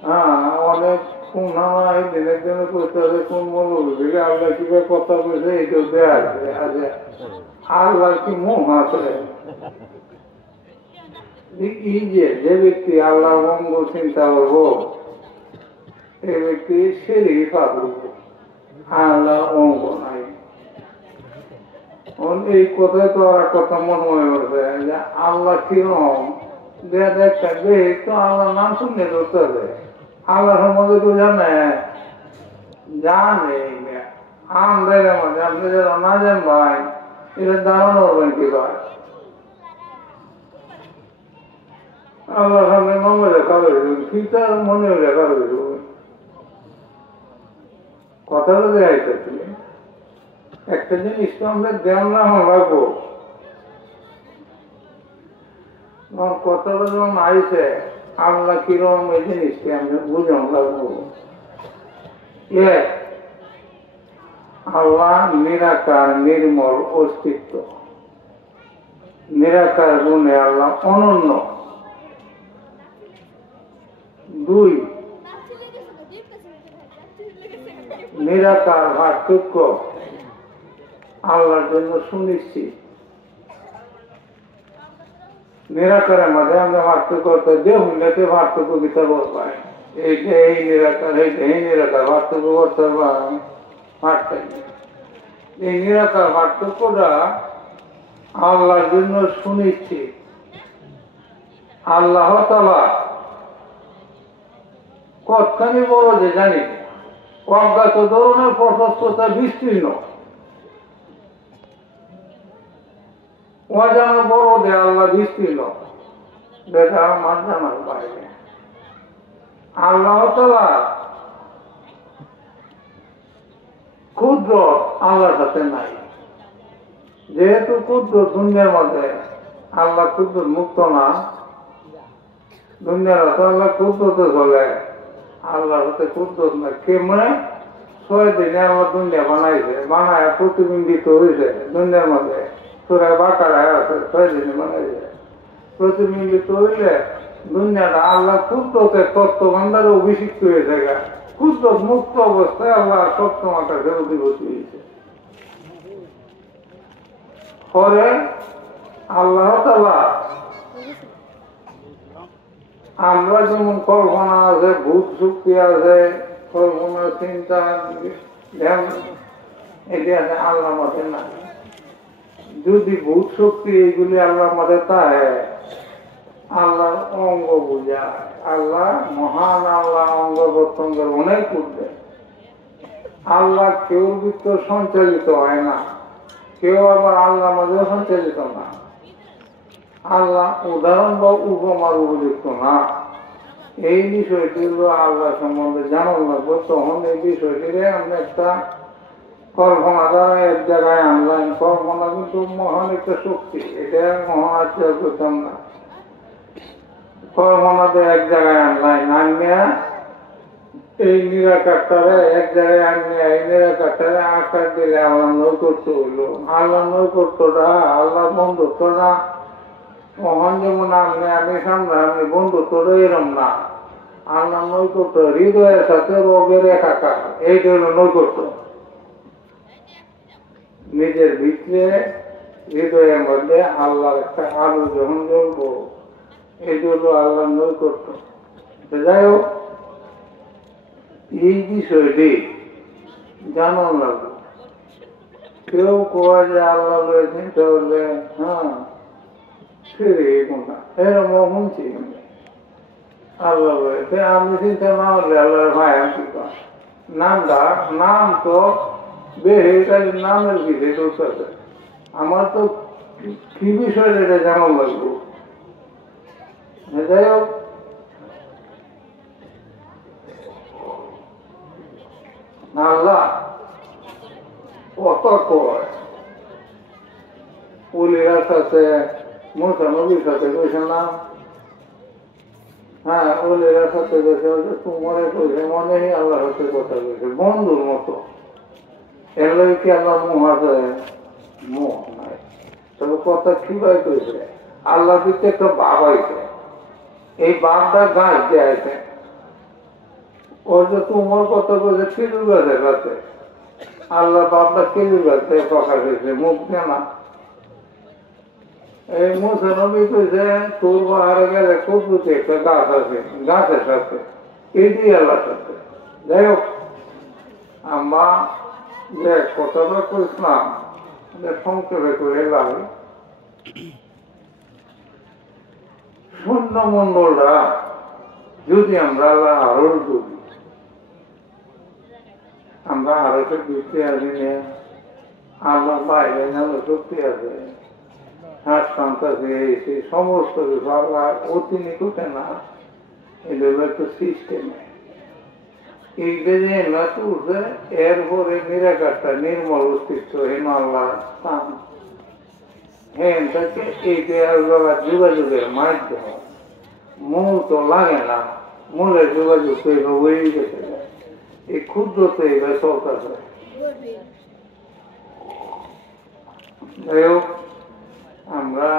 হ্যাঁ অনেক কোন আমার দিনের জন্য করতে হবে কোন মূল্য আল্লাহ কিভাবে কথা বলছে এইটা দেয়া আছে আল্লাহ কি মোহ আছে যে ব্যক্তি আল্লাহ মঙ্গ চিন্তা করবো এই ব্যক্তি সেরি পাবো আল্লাহ অঙ্গ নাই এই কথায় তো আর কথা মনে মনে করছে যে আল্লাহ কিরম দেখবে তো আল্লাহ নাম শুনে ধরতে হবে আল্লাহ সম্বন্ধে তো জানে আমরা আপনি যারা না জান ভাই এটা দাঁড়ানো হবেন কি ভাই আল্লাহ সামনে মনে লেখা রয়েছে কি তার মনে লেখা রয়েছে কথা কথাটা যে আইতেছি একটা জিনিস তো আমরা ধ্যান রাখবো। কথাটা যখন আইছে আল্লাহ কিরকম এই জিনিসকে আমরা বুঝন লাগবো। আল্লাহ নিরাকার নির্মল অস্তিত্ব, নিরাকার গুণে আল্লাহ অনন্য। 2 নিরাকার পার্থক্য আল্লাহর জন্য সুনিশ্চিত। নিরাকারের মাঝে আমরা পার্থক্য যে হুন্ডাতে পার্থক্য গীতা বলবাই এইটা এই নিরাকার, এইটা এই নিরাকার পার্থক্য করতে পারতাম। এই নিরাকার পার্থক্যটা আল্লাহর জন্য সুনিশ্চিত। আল্লাহ তাআলা কতখানি বড় যে জানি, অজ্ঞাত ধরনের প্রশস্ততা বিস্তীর্ণ, অজানা বড় দে আল্লাহ বিস্তীর্ণ, যেটা আমার জানার বাইরে। আল্লাহ তাআলা ক্ষুদ্র আল্লাহর কাছে নাই। যেহেতু ক্ষুদ্র দুনিয়ার মধ্যে আল্লাহ ক্ষুদ্র মুক্ত না, দুনিয়ার হাতে আল্লাহ ক্ষুদ্রতে চলে, আল্লাহর হাতে ক্ষুদ্র না। কেমনে 6 দিনে আল্লাহ দুনিয়া বানাইছে, বানায় প্রতিবিম্বিত হয়েছে দুনিয়ার মধ্যে। সূরা বাকারায় আছে 6 দিনে বানাইছে। প্রতিবিম্বিত হইলে দুনিয়াটা আল্লাহ ক্ষুদ্রতে তত্ত্ব ভান্ডারে অভিষিক্ত হয়েছে। ক্ষুদ্র মুক্ত অবস্থায় আল্লাহ সপ্তম আকাশে অধিপতি হয়েছে। পরে আল্লাহ তাআলা আমরা যেমন কল্পনা আছে, ভূত শক্তি আছে, কল্পনা চিন্তা ধ্যান এটি আছে, আল্লাহ মতে না। যদি ভূত শক্তি এইগুলি আল্লাহ মতে তাহে আল্লাহর অঙ্গ বুঝায়। আল্লাহ মহান, আল্লাহ অঙ্গ প্রত্যঙ্গের অনেক উঠবে। আল্লাহ কেউ ভিতর সঞ্চালিত হয় না, কেউ আবার আল্লাহ মধ্যে সঞ্চালিত না। আল্লাহ উদাহরণ বা উপমার উপযুক্ত না। এই বিষয়টি হলো আল্লাহ সম্বন্ধে জানানো লাগবে। তখন এই বিষয়টিকে আমরা একটা কল্পনা দ্বারা এক জায়গায় আনলাম। কল্পনা কিন্তু মহান একটা শক্তি, এটা মহান আচার করতাম না। কল্পনাতে এক জায়গায় আনলাম, আনিয়া এই নিরাকারটারে এক জায়গায় আনিয়া এই নিরাকারটারে আকার দিলে আল্লাহ নৈকট্য হইলো। আল্লাহ নৈকট্যটা, আল্লাহ বন্ধুত্বটা মহান যেমন আমি সামনে আমি বন্ধুত্বটা এরম না। আল্লাহ নৈকট্য হৃদয়ের সাথে রোগের একাকার, এইটা হলো নৈকট্য। নিজের ভিতরে হৃদয়ের মধ্যে আল্লাহর একটা আলো যখন জ্বলবো, এইটা হলো আল্লাহ নৈকট্য। যাই হোক, এই বিষয়টি জানান লাগবে। কেউ কোয়া যে আল্লাহ রয়েছেন তাহলে হ্যাঁ ফিরে কোনটা এরকম শুনছি আল্লাহ রয়েছে। আমি চিন্তা না হলে আল্লাহর ভাই আমি নাম তো বেহেকালি নামের বিষয় দোষাতে আমার তো কি বিষয় এটা জানান লাগবো। যাই হোক, আল্লাহ কত কয় পুলিরার সাথে মুসা নবীর সাথে কইছে না? হ্যাঁ, পুলিরার সাথে কইছে, তোমার কইছে মনে নেই আল্লাহর সাথে কথা কইছে বন্ধুর মতো। এর লগে কি আল্লাহ মোহ আছে? মোহ নাই। তবে কথা কি ভাই কইছে? আল্লাহ দিতে একটা বাপ আইছে, এই বাপটা গাছ দিয়ে আইছে। ওর যে তোমার কথা বলছে খেজুর গাছের কাছে, আল্লাহ বাপটা খেজুর গাছে প্রকাশ হয়েছে, মুখ না। এই মুসা নবী কইছে তোর বাহারে গেলে কবুতে একটা গাছ আছে, গাছের সাথে এই দিয়ে আল্লাহর সাথে। যাই হোক, আমরা যে কথাটা কইছিলাম সংক্ষেপে করে এলাম। শূন্য মন্ডলরা যদি আমরা আল্লাহ আরো করি, আমরা আরো তো বুঝতে আসি না। আল্লাহ বাইরে আল্লাহ শক্তি আছে, হাত সন্তাসে এসে সমস্ত কিছু আল্লাহ অতি নিকটে না। এটা হলো একটা সিস্টেমে এই যে না তুলছে এরপরে নিরাকারটা নির্মল অস্তিত্ব হেন আল্লাহ স্থান হ্যাঁ তাকে এইটা যোগাযোগের মাধ্যম মূল তো লাগে না মূলের যোগাযোগ তো এবার হয়ে গেছে এই ক্ষুদ্র তো এবার চলতেছে যাই হোক আমরা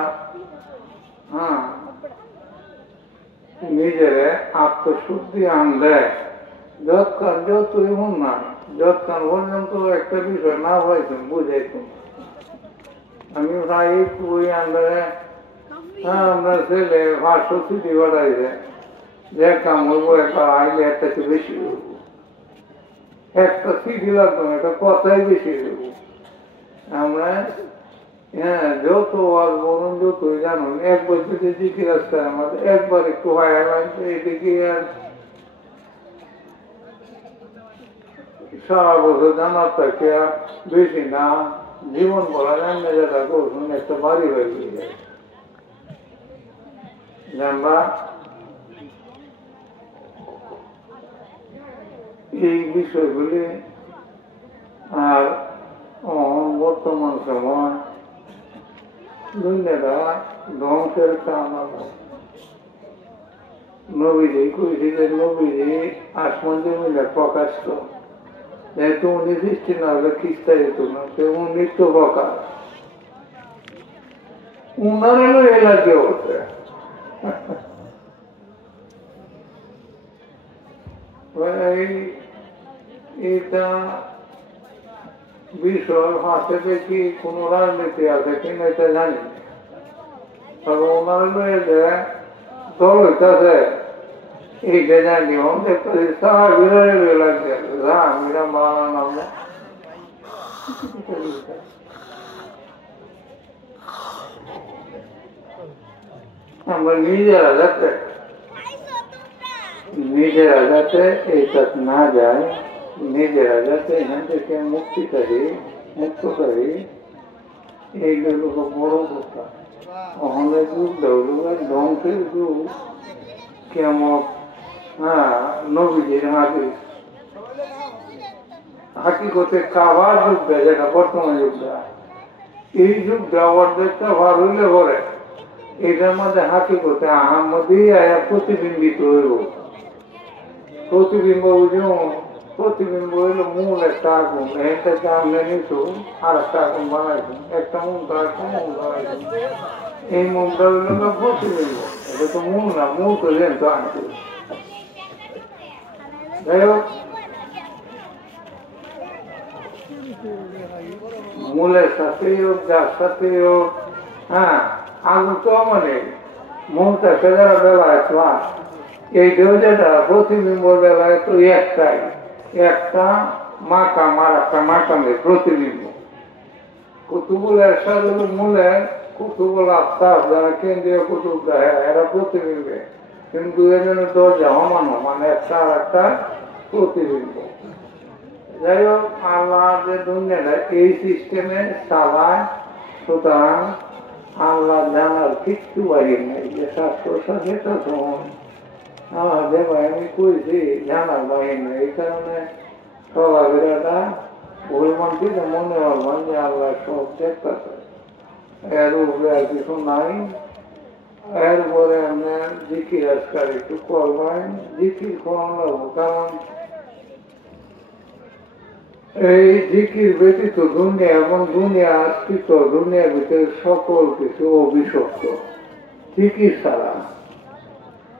নিজেরে আত্মশুদ্ধি আনলে যৎকাল যতই হন না যৎকাল পর্যন্ত একটা বিষয় না পাইছেন বুঝাইতেন আমি প্রায় একটু ওই আন্দারে আমরা ছেলে 500 চিঠি বাড়াইছে যে কাম হইব একবার আইলে একটা একটু বেশি হইব একটা চিঠি লাগবে না একটা কথাই বেশি হইব আমরা হ্যাঁ যত আর বলুন যতই জানুন একবার যদি জিকির আসতে আমাদের একবার একটু ভাইয়া লাগছে এদিকে আর সারা বছর জানার থাকে বেশি না জীবন বলা জানলে যেটা করুন একটা বাড়ি হয়ে যায় আমরা এই বিষয়গুলি আর বর্তমান সময় দুনিয়াটা ধ্বংসের কারণ নবীজি কইছিলেন নবীজি আসমান জমিনে প্রকাশ যেহেতু উনি সৃষ্টি না হলে খ্রিস্টা যেত না তেমন নিত্য প্রকাশ উনারেরও এলাকে হচ্ছে এটা বিষয় হাতে দেখি কোন রাজনীতি আছে কিনা এটা জানি তবে ওনার যে দল হইতেছে এইটা জানি দেখতে সারা বিরাট লাগছে আমিরা মারা নামলে আমরা নিজেরা যাতে এইটা না যায় নিজেরা যাতে এখান থেকে মুক্ত করি এইগুলো বড় কথা অনেক যুগ দৌড় ধ্বংসের যুগ কেমন নবীজির হাকিকতে কাবার যুগটা যেটা বর্তমান যুগটা এই যুগটা অর্ধেকটা ভার হইলে পরে এটার মধ্যে হাকিকতে আহাম্মদি আয়া প্রতিবিম্বিত হইব প্রতিবিম্ব প্রতিবিম্ব হইল মূল একটা আগুন এটাকে আমরা নিতু আর একটা আগুন বানাইছেন একটা মুখটা একটা মুখ বানাইছেন এই মুখটা হইল না প্রতিবিম্ব এটা তো মূল না মূল তো যেন তো আনতে যাই হোক মূলের সাথে হোক যার সাথে হোক আগুন তো মানে মূলটা সেজারা বেলায় তোমার এইটাও যেটা প্রতিবিম্বর বেলায় তো একটাই একটা মাকাম আর একটা মাকামের প্রতিবিম্ব কুতুবুল এরশাদ হল মূলের কুতুবুল আফতাব যারা কেন্দ্রীয় কুতুব দেয় এরা প্রতিবিম্বে কিন্তু এজন্য দরজা সমান মানে একটা আর একটা প্রতিবিম্ব যাই হোক আল্লাহ যে দুনিয়াটা এই সিস্টেমে চালায় সুতরাং আল্লাহ জানার কিচ্ছু বাহির নেই যে শ্বাস-প্রশ্বাস এটা যে ভাই আমি কইছি জানার বাহির নেই এই কারণে চলাফেরাটা পরিমাণটি মনে হবেন যে আল্লাহ সব দেখতেছে এর উপরে আর কিছু নাই এরপরে আপনার জিকির আজকাল একটু করবেন জিকির করানো কারণ এই জিকির ব্যতীত দুনিয়া এবং দুনিয়া আশ্রিত দুনিয়ার ভিতরে সকল কিছু অভিশপ্ত জিকির ছাড়া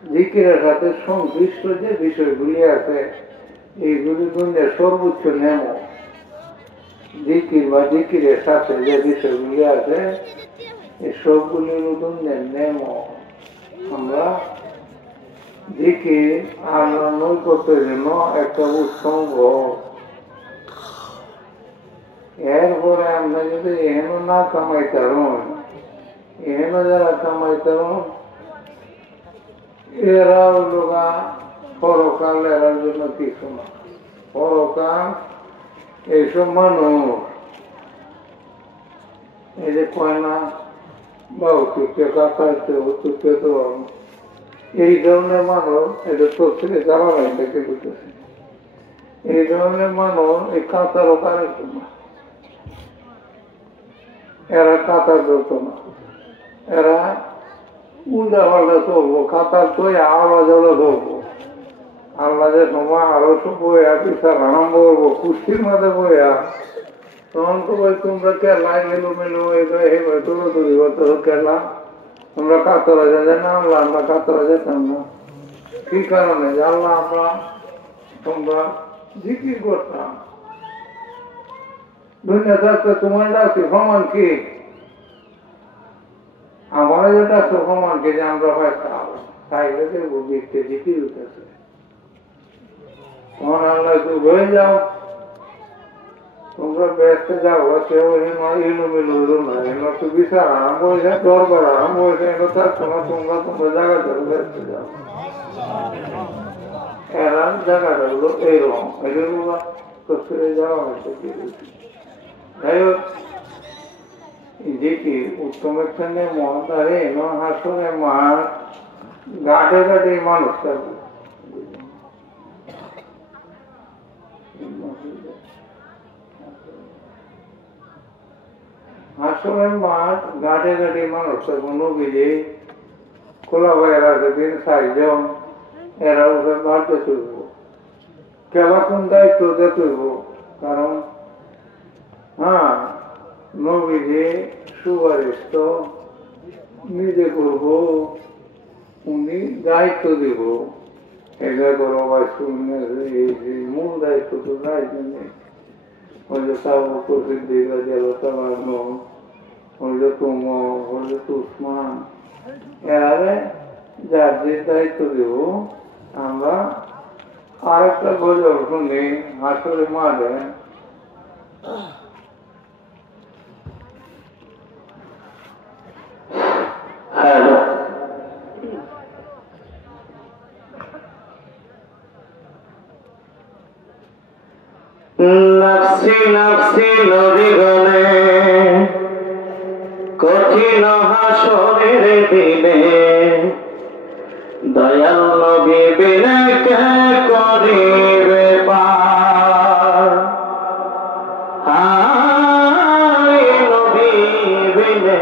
জিকিরের সাথে সংশ্লিষ্ট যে বিষয়গুলি আছে এইগুলি দুনিয়ার সর্বোচ্চ নেম জিকির বা জিকিরের সাথে যে বিষয়গুলি আছে এই সবগুলির দুনিয়ার নেম আমরা জিকির আল্লাহ নৈকট্যের জন্য একটা উত্তম এরপরে আমরা যদি এহেন না কামাইতারুন এহেন যারা কামাইতারুন এরা লোকা পরকাল এরার জন্য কিছু না পরকাল এইসব মানুষ এই যে কয়না বা অতিথ্য কাকাইতে অতিথ্য তো এই ধরনের মানুষ এটা প্রত্যেকে জ্বালানি থেকে বুঝতেছে এই ধরনের মানুষ এই কাতারও কারেক্ট না, এরা কাতার ধরত না, এরা উল্টা পাল্টা চলবো, কাতার তো আরো জলে চলবো। আল্লাহ যে সময় আরো সব বইয়া বিচার আরম্ভ করবো কুস্তির মধ্যে বইয়া, তখন তো ভাই তোমরা কেলা এলো মেলো এইভাবে দৌড়ি করতে কেলা, তোমরা কাতরা যাবে না, আল্লাহ আমরা কাতরা যেতাম না। কি কারণে? আল্লাহ আমরা তোমরা জিকির করতাম, দুনিয়া থাকতে তোমার ডাকছে সমান কি, আমার যে ডাকছে সমান কি যে আমরা পাইতাম তাইলে দেখবো দেখতে জিকির উঠেছে। তখন আল্লাহ তুই হয়ে যাও, তোমরা ব্যস্ত যাও, কেউ এলো মেলো হলো না, এলো তো বিচার আরম্ভ হয়েছে, দরবার আরম্ভ হয়েছে, এলো থাকতো না, তোমরা তোমরা জায়গা ধরে ব্যস্ত যাও। এরা জায়গাটা হলো এইরকম, এগুলো কষ্টে যাওয়া হয়েছে। যাই হোক, যেটি উত্তম একটা মত আর হাসনে মার গাটে গাটে মানুষ থাকবে, আসলে মাঠ ঘাটে ঘাটে মানুষ নবীজি খোলা ভাইয়েরা দিন 4 জন, এরা ওকে বাড়তে চলব, কেবা কোন দায়িত্ব চলব, কারণ হ্যাঁ নবীজি সুপারিশ তো নিজে করব, উনি দায়িত্ব দেব, এটা করো বা শুনে মূল দায়িত্ব তো দায়িত্ব নেই। হজরত আবু বকর সিদ্দিক রাদিয়াল্লাহু আনহু, হজরত ওমর, হজরত উসমান, এরারে যার যে দায়িত্ব দেব। আমরা আরেকটা গজল শুনি আসলে মাঝে, নাফসি নাফসি নবী গনে কঠিন হাসরের দিনে, দয়াল নবী বিনে কে করিবে পার, হায় নবী বিনে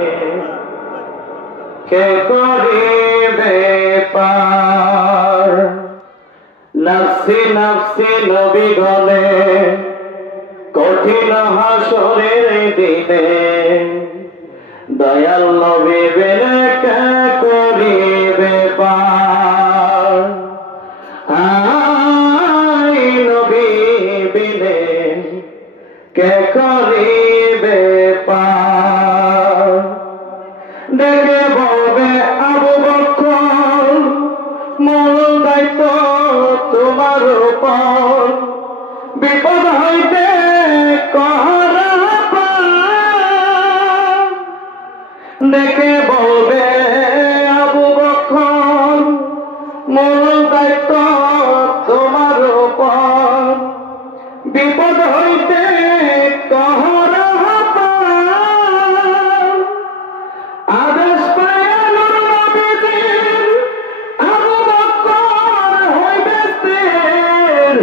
কে করিবে পার। নাফসি নাফসি নবী গনে কঠিন হাসরের দিনে, দয়াল নবী বিনে কে করিবে পার, হায় নবী বিনে কে করিবে পার। ডেকে বলবে আবু বকর মূল দায়িত্ব তোমার উপর, বিপদ হইতে করা পার। ডেকে বলবে আবু বকর মূল দায়িত্ব তোমার উপর, বিপদ হইতে করা পার। আদেশ পাইয়া নূর নবীজির আবু বকর হইবে স্থির,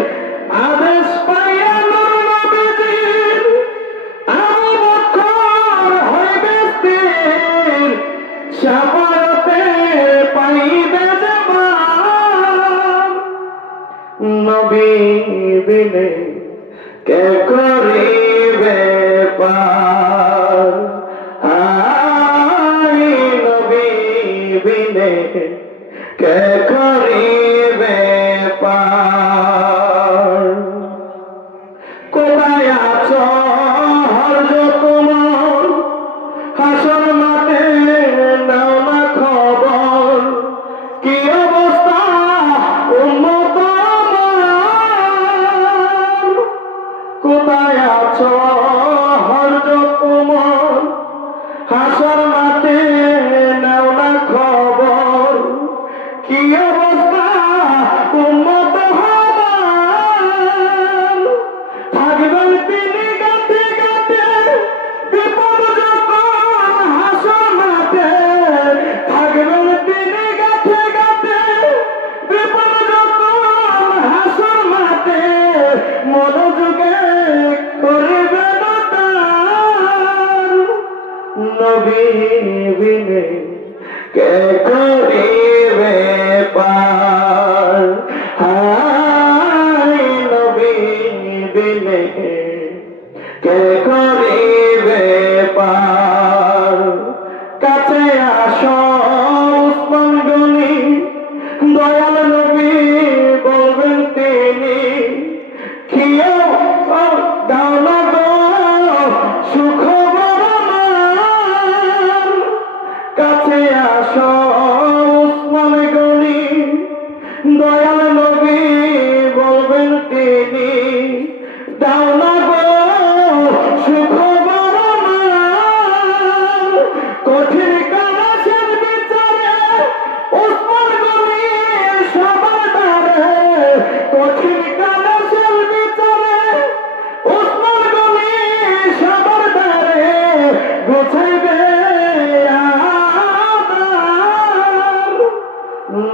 আদেশ পাইয়া নূর নবীজির আবু বকর হইবে স্থির, শাফাআতে পাইবে জামান। নবী বিনে কে করিবে পার, হায় নবী বিনে কে করিবে পার। কোথায় আছো হযরত ওমর, হাসর মাঠে নাও না খবর, কি অবস্থা উম্মত আমার। কোথায় আছো হযরত ওমর, হাসর মাঠে নাও না খবর, কি অবস্থা উম্মত আমার। থাকবেন তিনি গাঁথে গাঁথে বিপদ যখন হাসর মাঠে, থাকবেন তিনি গাঁথে গাঁথে বিপদ যখন হাসর মাঠে।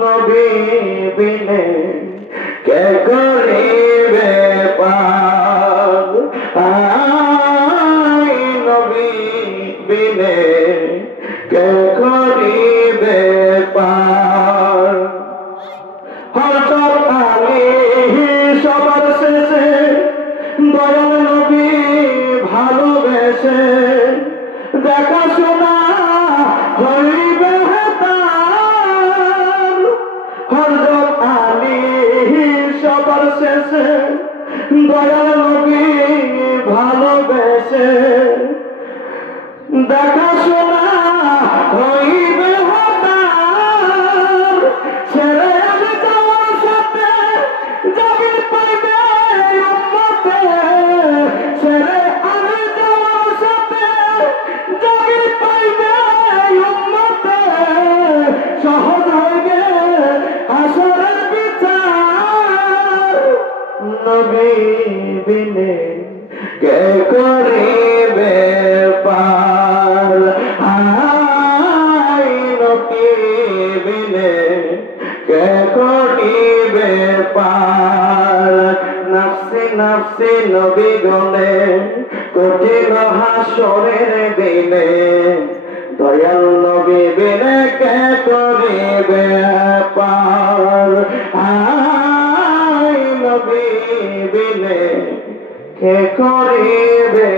নবী বিনে কে করিবে পার আই নবী বিনে কে করিবে পার হযরত আলী সবার শেষে দয়াল নবী ভালোবেসে দেখাশোনা হইবে তার হযরত আলী সবার শেষে দয়াল নবী ভালোবেসে দেখাশোনা হইবে তার ছেড়ে আমি যাওয়ার সাথে যাবি পাইবে উম্মতে ছেড়ে আমি যাওয়ার সাথে যাবি পাইবে উম্মতে সহজ হইবে হাসরের বিচার নবী বিনে কে করিবে পার আই নবী বিনে কে করিবে পার নাফসি নাফসি নবী গনে কঠিন হাসরের দিনে দয়াল নবী বিনে কে করিবে পার আই নবী বিনে কে করিবে